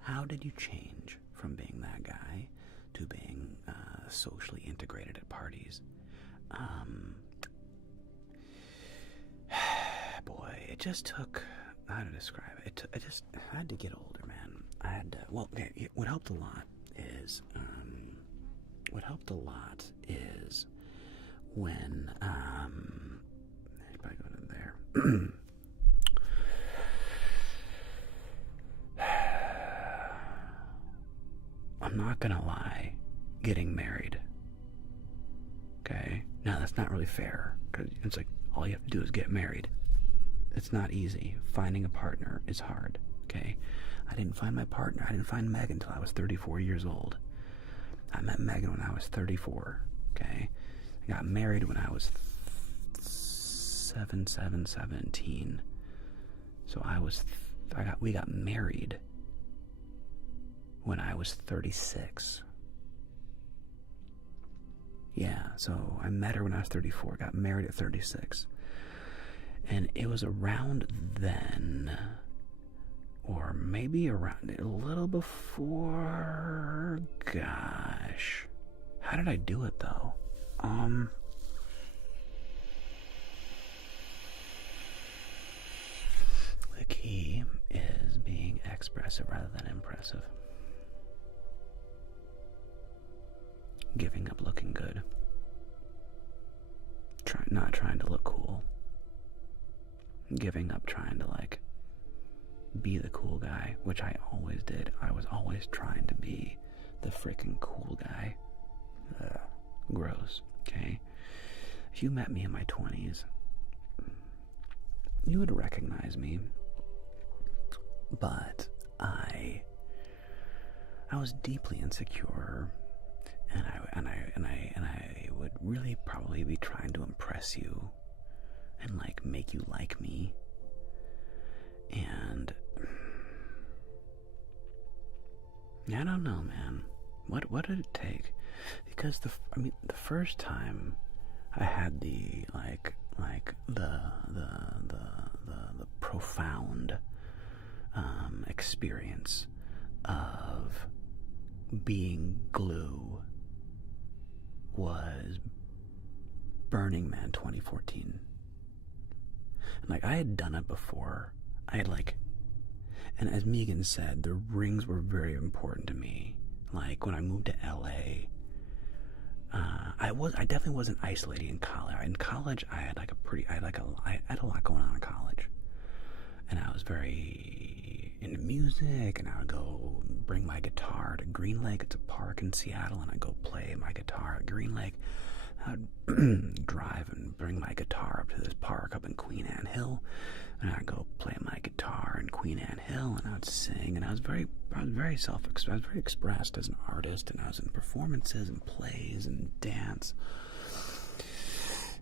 how did you change from being that guy to being socially integrated at parties? Boy, it just took, how to describe it? I had to get older, man. I had to, what helped a lot is when, I should probably go to there. I'm not gonna lie, getting married. Okay? Now that's not really fair, because it's like all you have to do is get married. It's not easy. Finding a partner is hard. Okay? I didn't find my partner. I didn't find Megan until I was 34 years old. I met Megan when I was 34. Okay? I got married when I was 17. So we got married when I was 36. Yeah, so I met her when I was 34, got married at 36. And it was around then, or maybe around a little before, gosh. How did I do it though? The key is being expressive rather than impressive. Giving up looking good. Not trying to look cool. Giving up trying to be the cool guy, which I always did. I was always trying to be the freaking cool guy. Gross, okay? If you met me in my 20s, you would recognize me. But I was deeply insecure, and I would really probably be trying to impress you and make you like me. And I don't know, man. What did it take? Because the first time I had the profound experience of being glue was Burning Man 2014. And I had done it before. I had and as Megan said, the rings were very important to me. When I moved to LA, I definitely wasn't isolated in college. In college, I had I had a lot going on in college, and I was very into music. And I would go bring my guitar to Green Lake. It's a park in Seattle, and I'd go play my guitar at Green Lake. I would drive and bring my guitar up to this park up in Queen Anne Hill, and I'd go play my guitar in Queen Anne Hill, and I would sing, and I was very expressed as an artist, and I was in performances and plays and dance.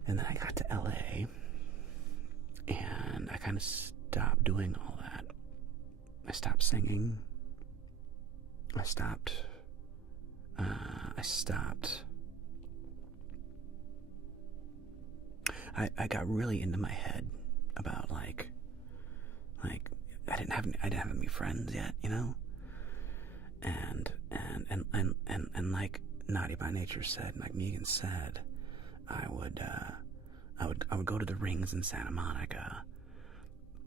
And then I got to LA, and I kind of stopped doing all that. I stopped singing. I stopped. I got really into my head about like I didn't have any friends yet, you know. And like Naughty by Nature said, like Megan said, I would go to the rings in Santa Monica,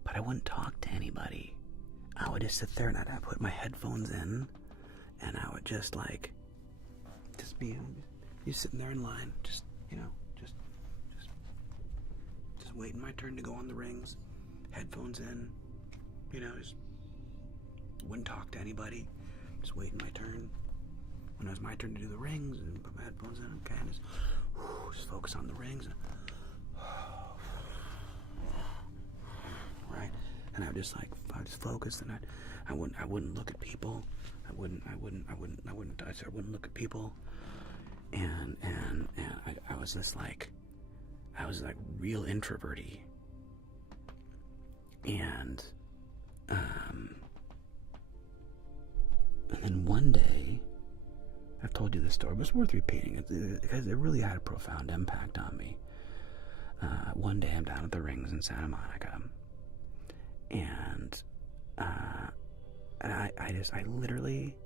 but I wouldn't talk to anybody. I would just sit there and I'd put my headphones in, and I would just be sitting there in line, just waiting my turn to go on the rings, headphones in, just wouldn't talk to anybody, just waiting my turn. When it was my turn to do the rings, and put my headphones in, okay, and just focus on the rings, right? And I just focus, and I wouldn't look at people. I wouldn't look at people, and I was just like, real introverty, and then one day, I've told you this story, but it's worth repeating because it really had a profound impact on me. One day I'm down at the rings in Santa Monica, and I literally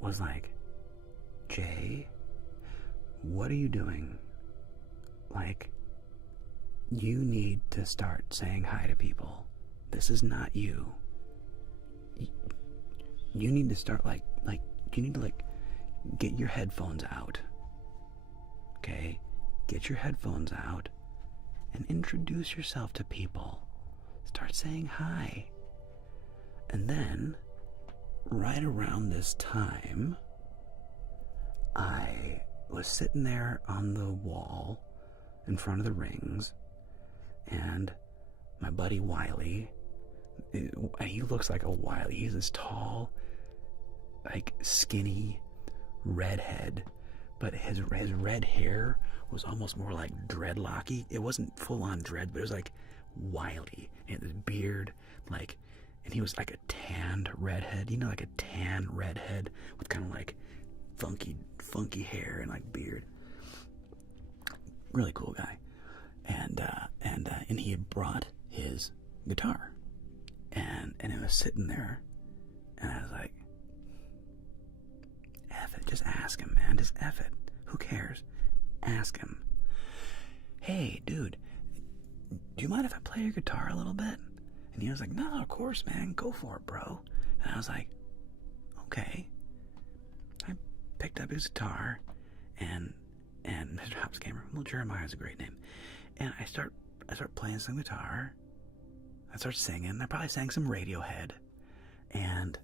was like, Jay, what are you doing? Like, you need to start saying hi to people. This is not you. You need to start you need to get your headphones out. Okay? Get your headphones out and introduce yourself to people. Start saying hi. And then, right around this time, I was sitting there on the wall in front of the rings, and my buddy Wiley, he looks like a Wiley. He's this tall, skinny redhead, but his red hair was almost more like dreadlocky. It wasn't full on dread, but it was like Wiley. He had this beard, and he was like a tanned redhead, like a tan redhead with kind of funky hair and beard. Really cool guy. And he had brought his guitar, and it was sitting there, and I was like, F it, just ask him, man, just F it. Who cares? Ask him. Hey, dude, do you mind if I play your guitar a little bit? And he was like, no, of course, man, go for it, bro. And I was like, okay. I picked up his guitar, and Mr. Hopscammer, well, Jeremiah is a great name, and I start playing some guitar. I start singing. I probably sang some Radiohead, and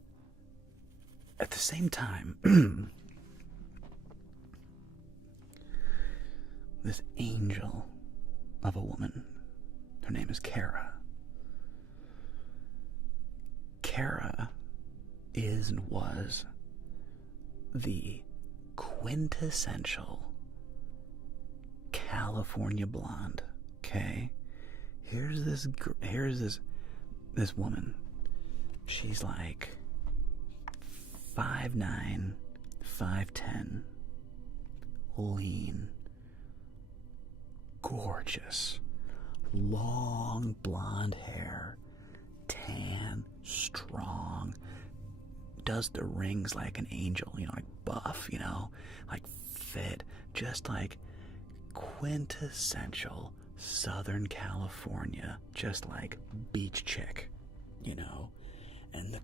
at the same time, this angel of a woman, her name is Kara. Kara is and was the quintessential California blonde. Okay, here's this woman. She's like 5'9", 5'10", lean, gorgeous, long blonde hair, tan, strong, does the rings like an angel, buff, fit, just like quintessential Southern California, just like beach chick, and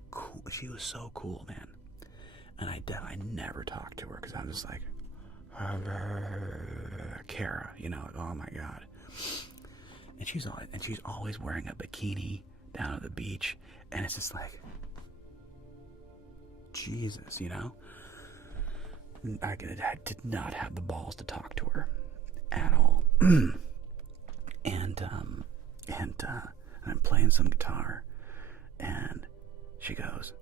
she was so cool, man. And I never talked to her because I'm just like, Kara, oh my God. And she's always wearing a bikini down at the beach, and it's just like, Jesus, I did not have the balls to talk to her at all. and I'm playing some guitar, and she goes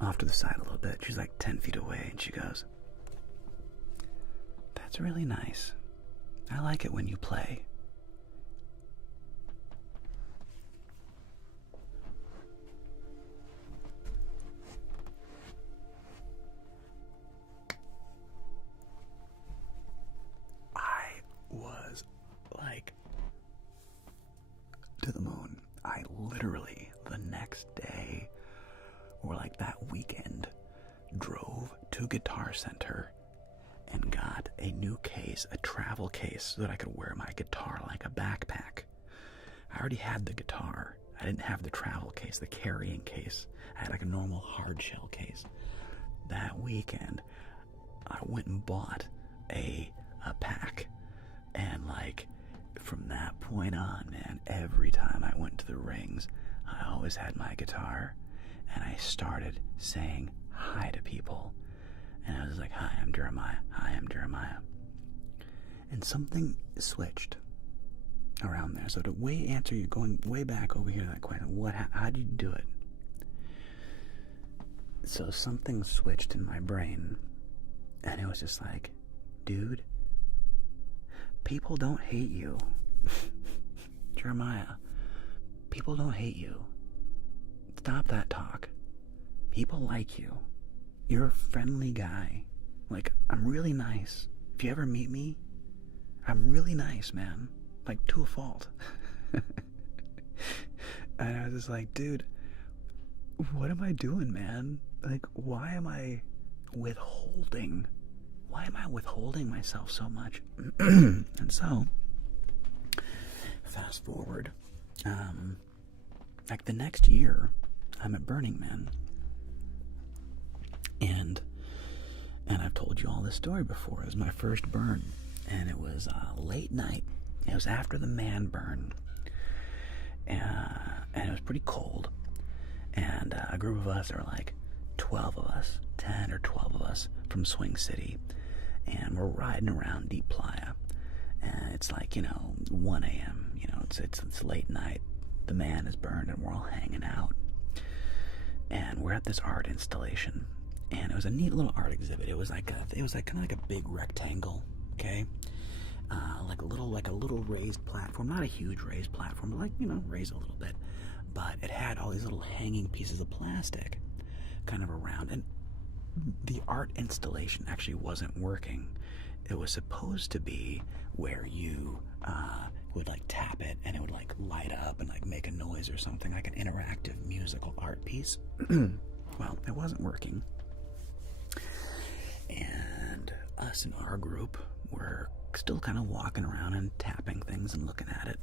off to the side a little bit. She's like 10 feet away, and she goes, "That's really nice. I like it when you play." to Guitar Center and got a new case, a travel case, so that I could wear my guitar like a backpack. I already had the guitar. I didn't have the travel case, the carrying case. I had like a normal hard shell case. That weekend, I went and bought a pack. And like, from that point on, man, every time I went to the rings, I always had my guitar. And I started saying hi to people. And I was like, hi, I'm Jeremiah. Hi, I'm Jeremiah. And something switched around there. So to answer you, going way back over here to that question, how did you do it? So something switched in my brain. And it was just like, dude, people don't hate you. Jeremiah, people don't hate you. Stop that talk. People like you. You're a friendly guy. Like, I'm really nice. If you ever meet me, I'm really nice, man. Like, to a fault. And I was just like, dude, what am I doing, man? Like, why am I withholding? Why am I withholding myself so much? And so, fast forward, like the next year, I'm at Burning Man. And I've told you all this story before. It was my first burn. And it was late night. It was after the man burn. And it was pretty cold. And a group of us, there were like 12 of us, 10 or 12 of us from Swing City. And we're riding around Deep Playa. And it's like, 1 a.m. It's late night. The man is burned and we're all hanging out. And we're at this art installation. And it was a neat little art exhibit. It was kind of like a big rectangle, okay? Like a little raised platform. Not a huge raised platform, but raised a little bit. But it had all these little hanging pieces of plastic kind of around. And the art installation actually wasn't working. It was supposed to be where you would like tap it and it would like light up and like make a noise or something, like an interactive musical art piece. Well, it wasn't working. And us in our group were still kind of walking around and tapping things and looking at it.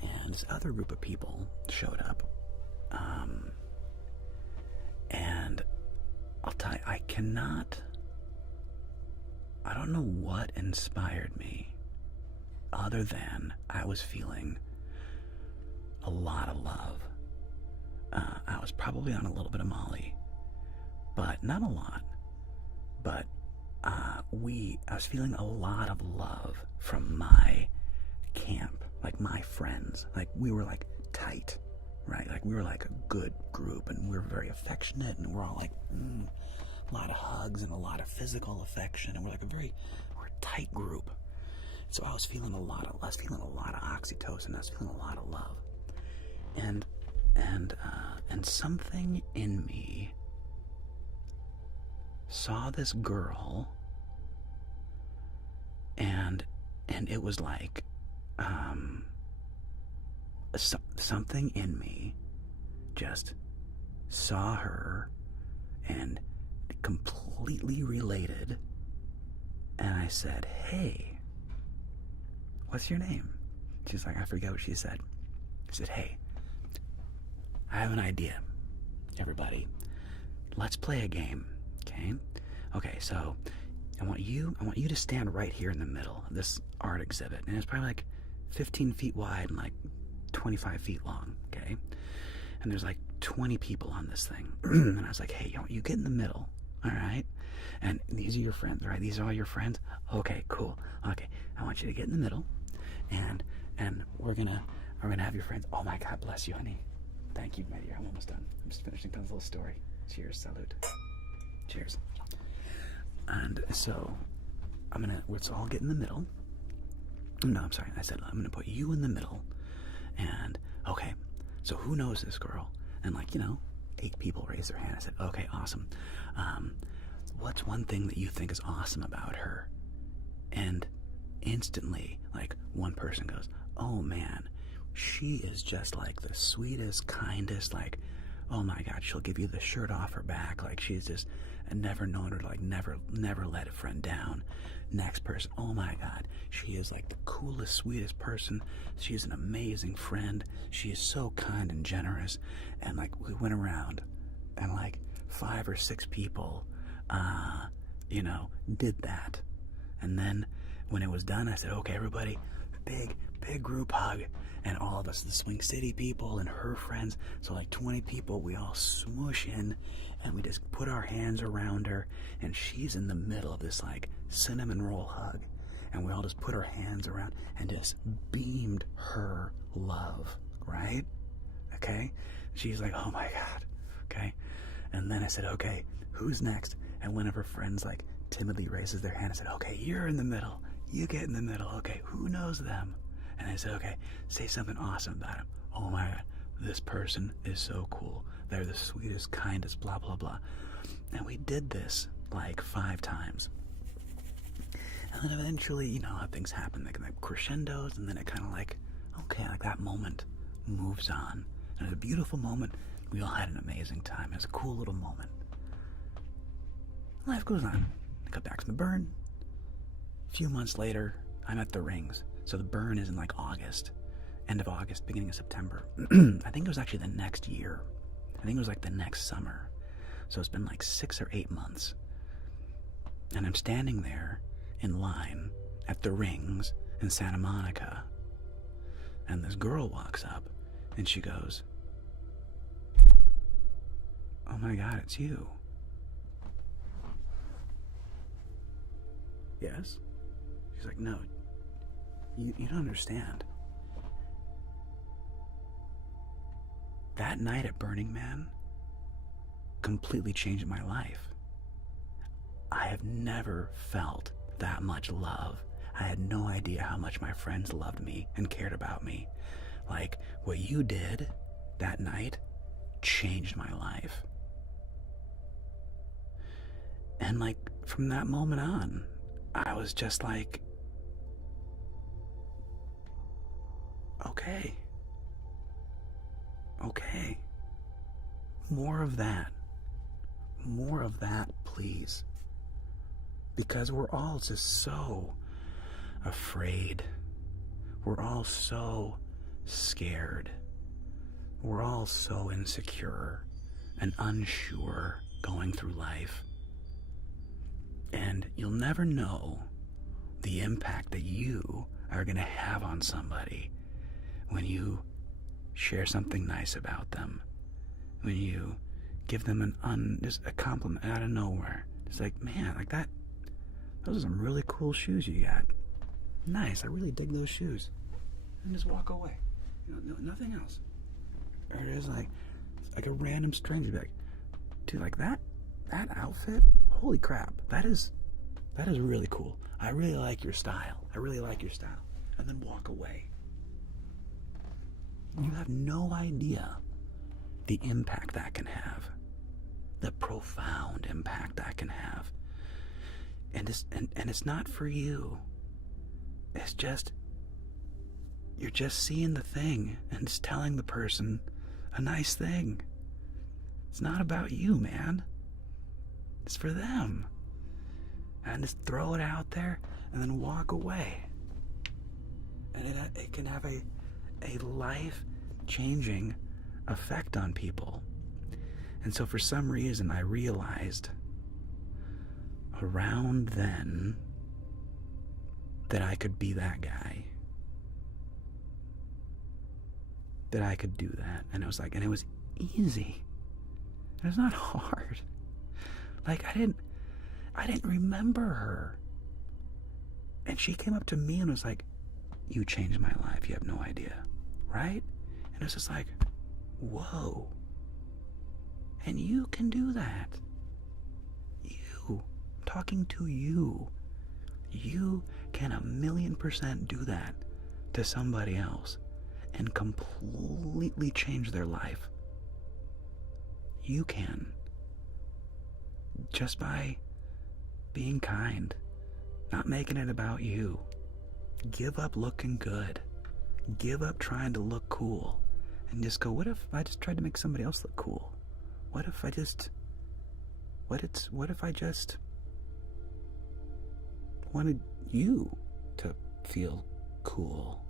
And this other group of people showed up. And I'll tell you, I don't know what inspired me other than I was feeling a lot of love. I was probably on a little bit of Molly, but not a lot. But I was feeling a lot of love from my camp, like my friends. Like we were like tight, right? Like we were like a good group and we were very affectionate and we're all like a lot of hugs and a lot of physical affection and we're a tight group. So I was feeling a lot of oxytocin. I was feeling a lot of love, and something in me saw this girl, and it was like something in me just saw her and completely related, and I said, hey, what's your name? She's like, I forget what she said. She said, hey, I have an idea, everybody. Let's play a game, okay? Okay, so I want you to stand right here in the middle of this art exhibit. And it's probably like 15 feet wide and like 25 feet long, okay? And there's like 20 people on this thing. And I was like, hey, you get in the middle, all right? And these are your friends, right? These are all your friends? Okay, cool. Okay, I want you to get in the middle, and we're gonna have your friends. Oh my God, bless you, honey. Thank you, my dear. I'm almost done. I'm just finishing this little story. Cheers, salute. Cheers. And so let's all get in the middle. No, I'm sorry. I said I'm gonna put you in the middle. And okay, so who knows this girl? And 8 people raised their hand. I said, okay, awesome. What's one thing that you think is awesome about her? And instantly, one person goes, oh man, she is just like the sweetest, kindest, oh my God, she'll give you the shirt off her back. Like, she's just never known her to, like, never let a friend down. Next person, oh my God, she is like the coolest, sweetest person. She's an amazing friend. She is so kind and generous. And like, we went around and like 5 or 6 people, you know, did that. And then when it was done, I said, okay, everybody, big group hug. And all of us, the Swing City people and her friends, so like 20 people, we all smoosh in and we just put our hands around her, and she's in the middle of this like cinnamon roll hug, and we all just put our hands around and just beamed her love, right? Okay? She's like, oh my God, okay? And then I said, okay, who's next? And one of her friends like timidly raises their hand and said, okay, you're in the middle. You get in the middle. Okay, who knows them? And I said, okay, say something awesome about him. Oh my God, this person is so cool. They're the sweetest, kindest, blah, blah, blah. And we did this like 5 times. And then eventually, you know how things happen. They can like crescendos, and then it kind of like, okay, like that moment moves on. And it was a beautiful moment. We all had an amazing time. It was a cool little moment. Life goes on. I got back from the burn. A few months later, I'm at the rings. So the burn is in like August, end of August, beginning of September. I think it was actually the next year. I think it was like the next summer. So it's been like 6 or 8 months. And I'm standing there in line at the rings in Santa Monica. And this girl walks up and she goes, oh my God, it's you. Yes? She's like, no. You don't understand. That night at Burning Man completely changed my life. I have never felt that much love. I had no idea how much my friends loved me and cared about me. Like, what you did that night changed my life. And like, from that moment on, I was just like, okay. Okay. More of that. More of that, please. Because we're all just so afraid. We're all so scared. We're all so insecure and unsure going through life. And you'll never know the impact that you are going to have on somebody when you share something nice about them, when you give them just a compliment out of nowhere. It's like, man, like that, those are some really cool shoes you got. Nice, I really dig those shoes. And just walk away. You know, nothing else. Or it is like a random stranger like, dude, like that outfit, holy crap, that is really cool. I really like your style. I really like your style. And then walk away. You have no idea the impact that can have, the profound impact that can have. And it's not for you. It's just, you're just seeing the thing and just telling the person a nice thing. It's not about you, man. It's for them. And just throw it out there and then walk away. And it can have a life-changing effect on people. And so for some reason I realized around then that I could be that guy. That I could do that. And it was like, and it was easy. It was not hard. Like I didn't remember her. And she came up to me and was like, you changed my life, you have no idea. Right? And it was just like, whoa. And you can do that. You. I'm talking to you. You can 1,000,000% do that to somebody else and completely change their life. You can. Just by being kind, not making it about you. Give up looking good. Give up trying to look cool. And just go, what if I just tried to make somebody else look cool? what if I just wanted you to feel cool?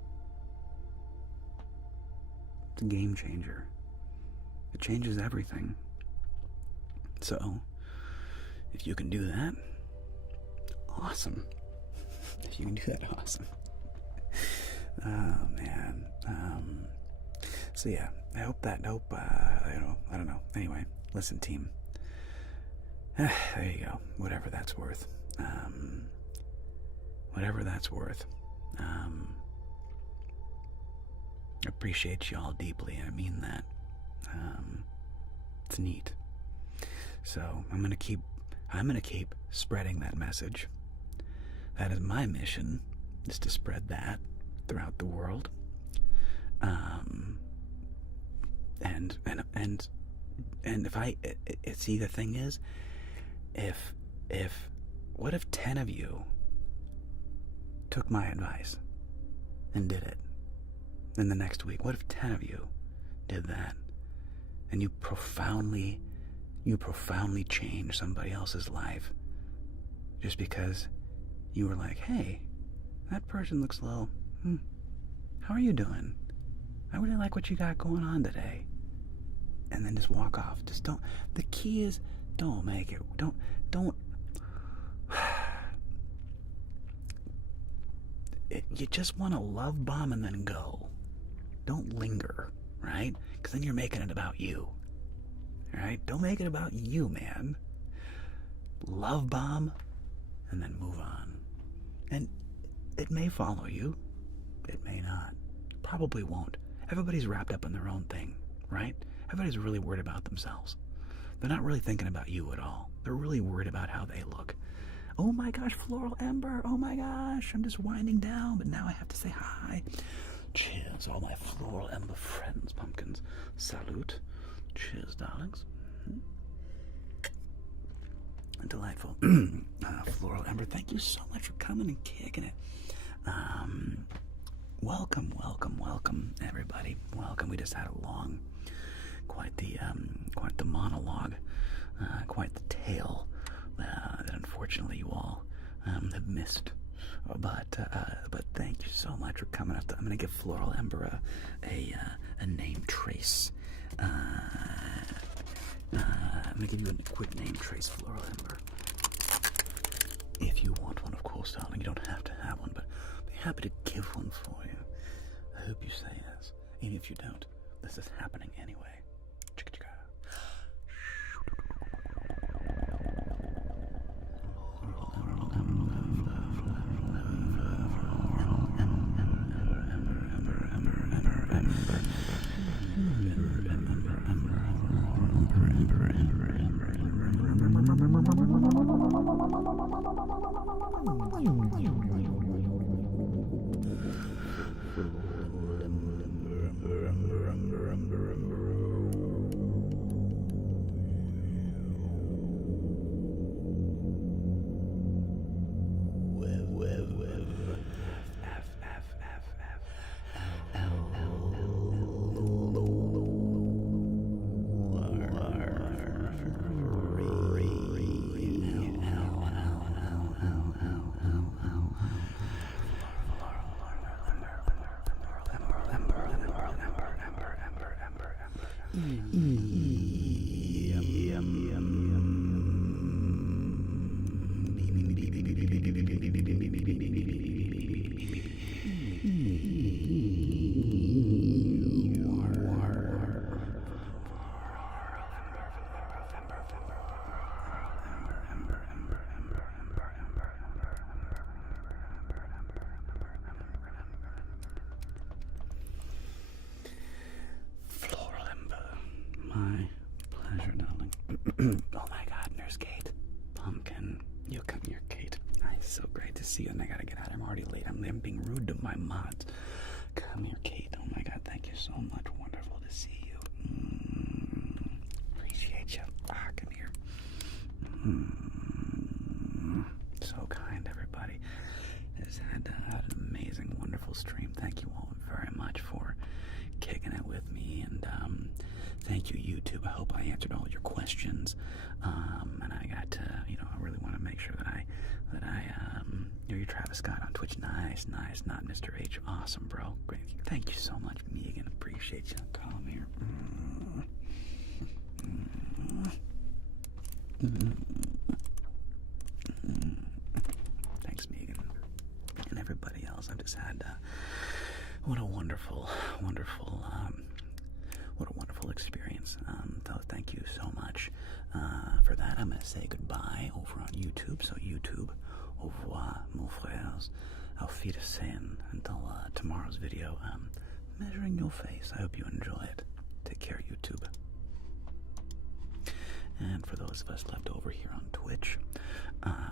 It's a game changer. It changes everything. So, if you can do that, awesome. If you can do that, awesome. Oh, man. So yeah, I don't know. Anyway, listen, team. There you go. Whatever that's worth. Whatever that's worth. I appreciate y'all deeply. I mean that. It's neat. So I'm gonna keep spreading that message. That is my mission, is to spread that throughout the world. And if I see, the thing is, what if 10 of you took my advice and did it in the next week? What if 10 of you did that, and you profoundly changed somebody else's life just because you were like, hey, that person looks low. How are you doing? I really like what you got going on today. And then just walk off. Just don't. The key is, don't make it. Don't. You just want to love bomb and then go. Don't linger, right? Because then you're making it about you. Right? Don't make it about you, man. Love bomb and then move on. And it may follow you. It may not. Probably won't. Everybody's wrapped up in their own thing, right? Everybody's really worried about themselves. They're not really thinking about you at all. They're really worried about how they look. Oh my gosh, Floral Ember. Oh my gosh, I'm just winding down, but now I have to say hi. Cheers, all my Floral Ember friends, pumpkins. Salute. Cheers, darlings. Delightful. Floral Ember, thank you so much for coming and kicking it. Welcome, everybody. Welcome. We just had a long, quite the monologue, quite the tale that unfortunately you all have missed. But thank you so much for coming up. I'm gonna give Floral Ember a name trace. I'm gonna give you a quick name trace, Floral Ember. If you want one, of course, darling. You don't have to have one, but I'll be happy to give one for you. I hope you say yes. And if you don't, this is happening anyway. Oh my God, Nurse Kate. Pumpkin. You come here, Kate. It's so great to see you, and I gotta get out. I'm already late. I'm being rude to my mods. Come here, Kate. Oh my God, thank you so much. Wonderful to see you. Appreciate you. Come here. So kind, everybody. Just had an amazing, wonderful stream. Thank you all very much for kicking it with me, and thank you, YouTube. I hope I answered all your questions. Travis Scott on Twitch. Nice, nice. Not Mr. H. Awesome, bro. Great. Thank you so much, Megan. Appreciate you. Come here. Thanks, Megan. And everybody else. I've just had what a wonderful experience. So thank you so much for that. I'm going to say goodbye over on YouTube. So YouTube, au revoir, mon frères. Auf Wiedersehen. Until tomorrow's video. Measuring your face. I hope you enjoy it. Take care, YouTube. And for those of us left over here on Twitch,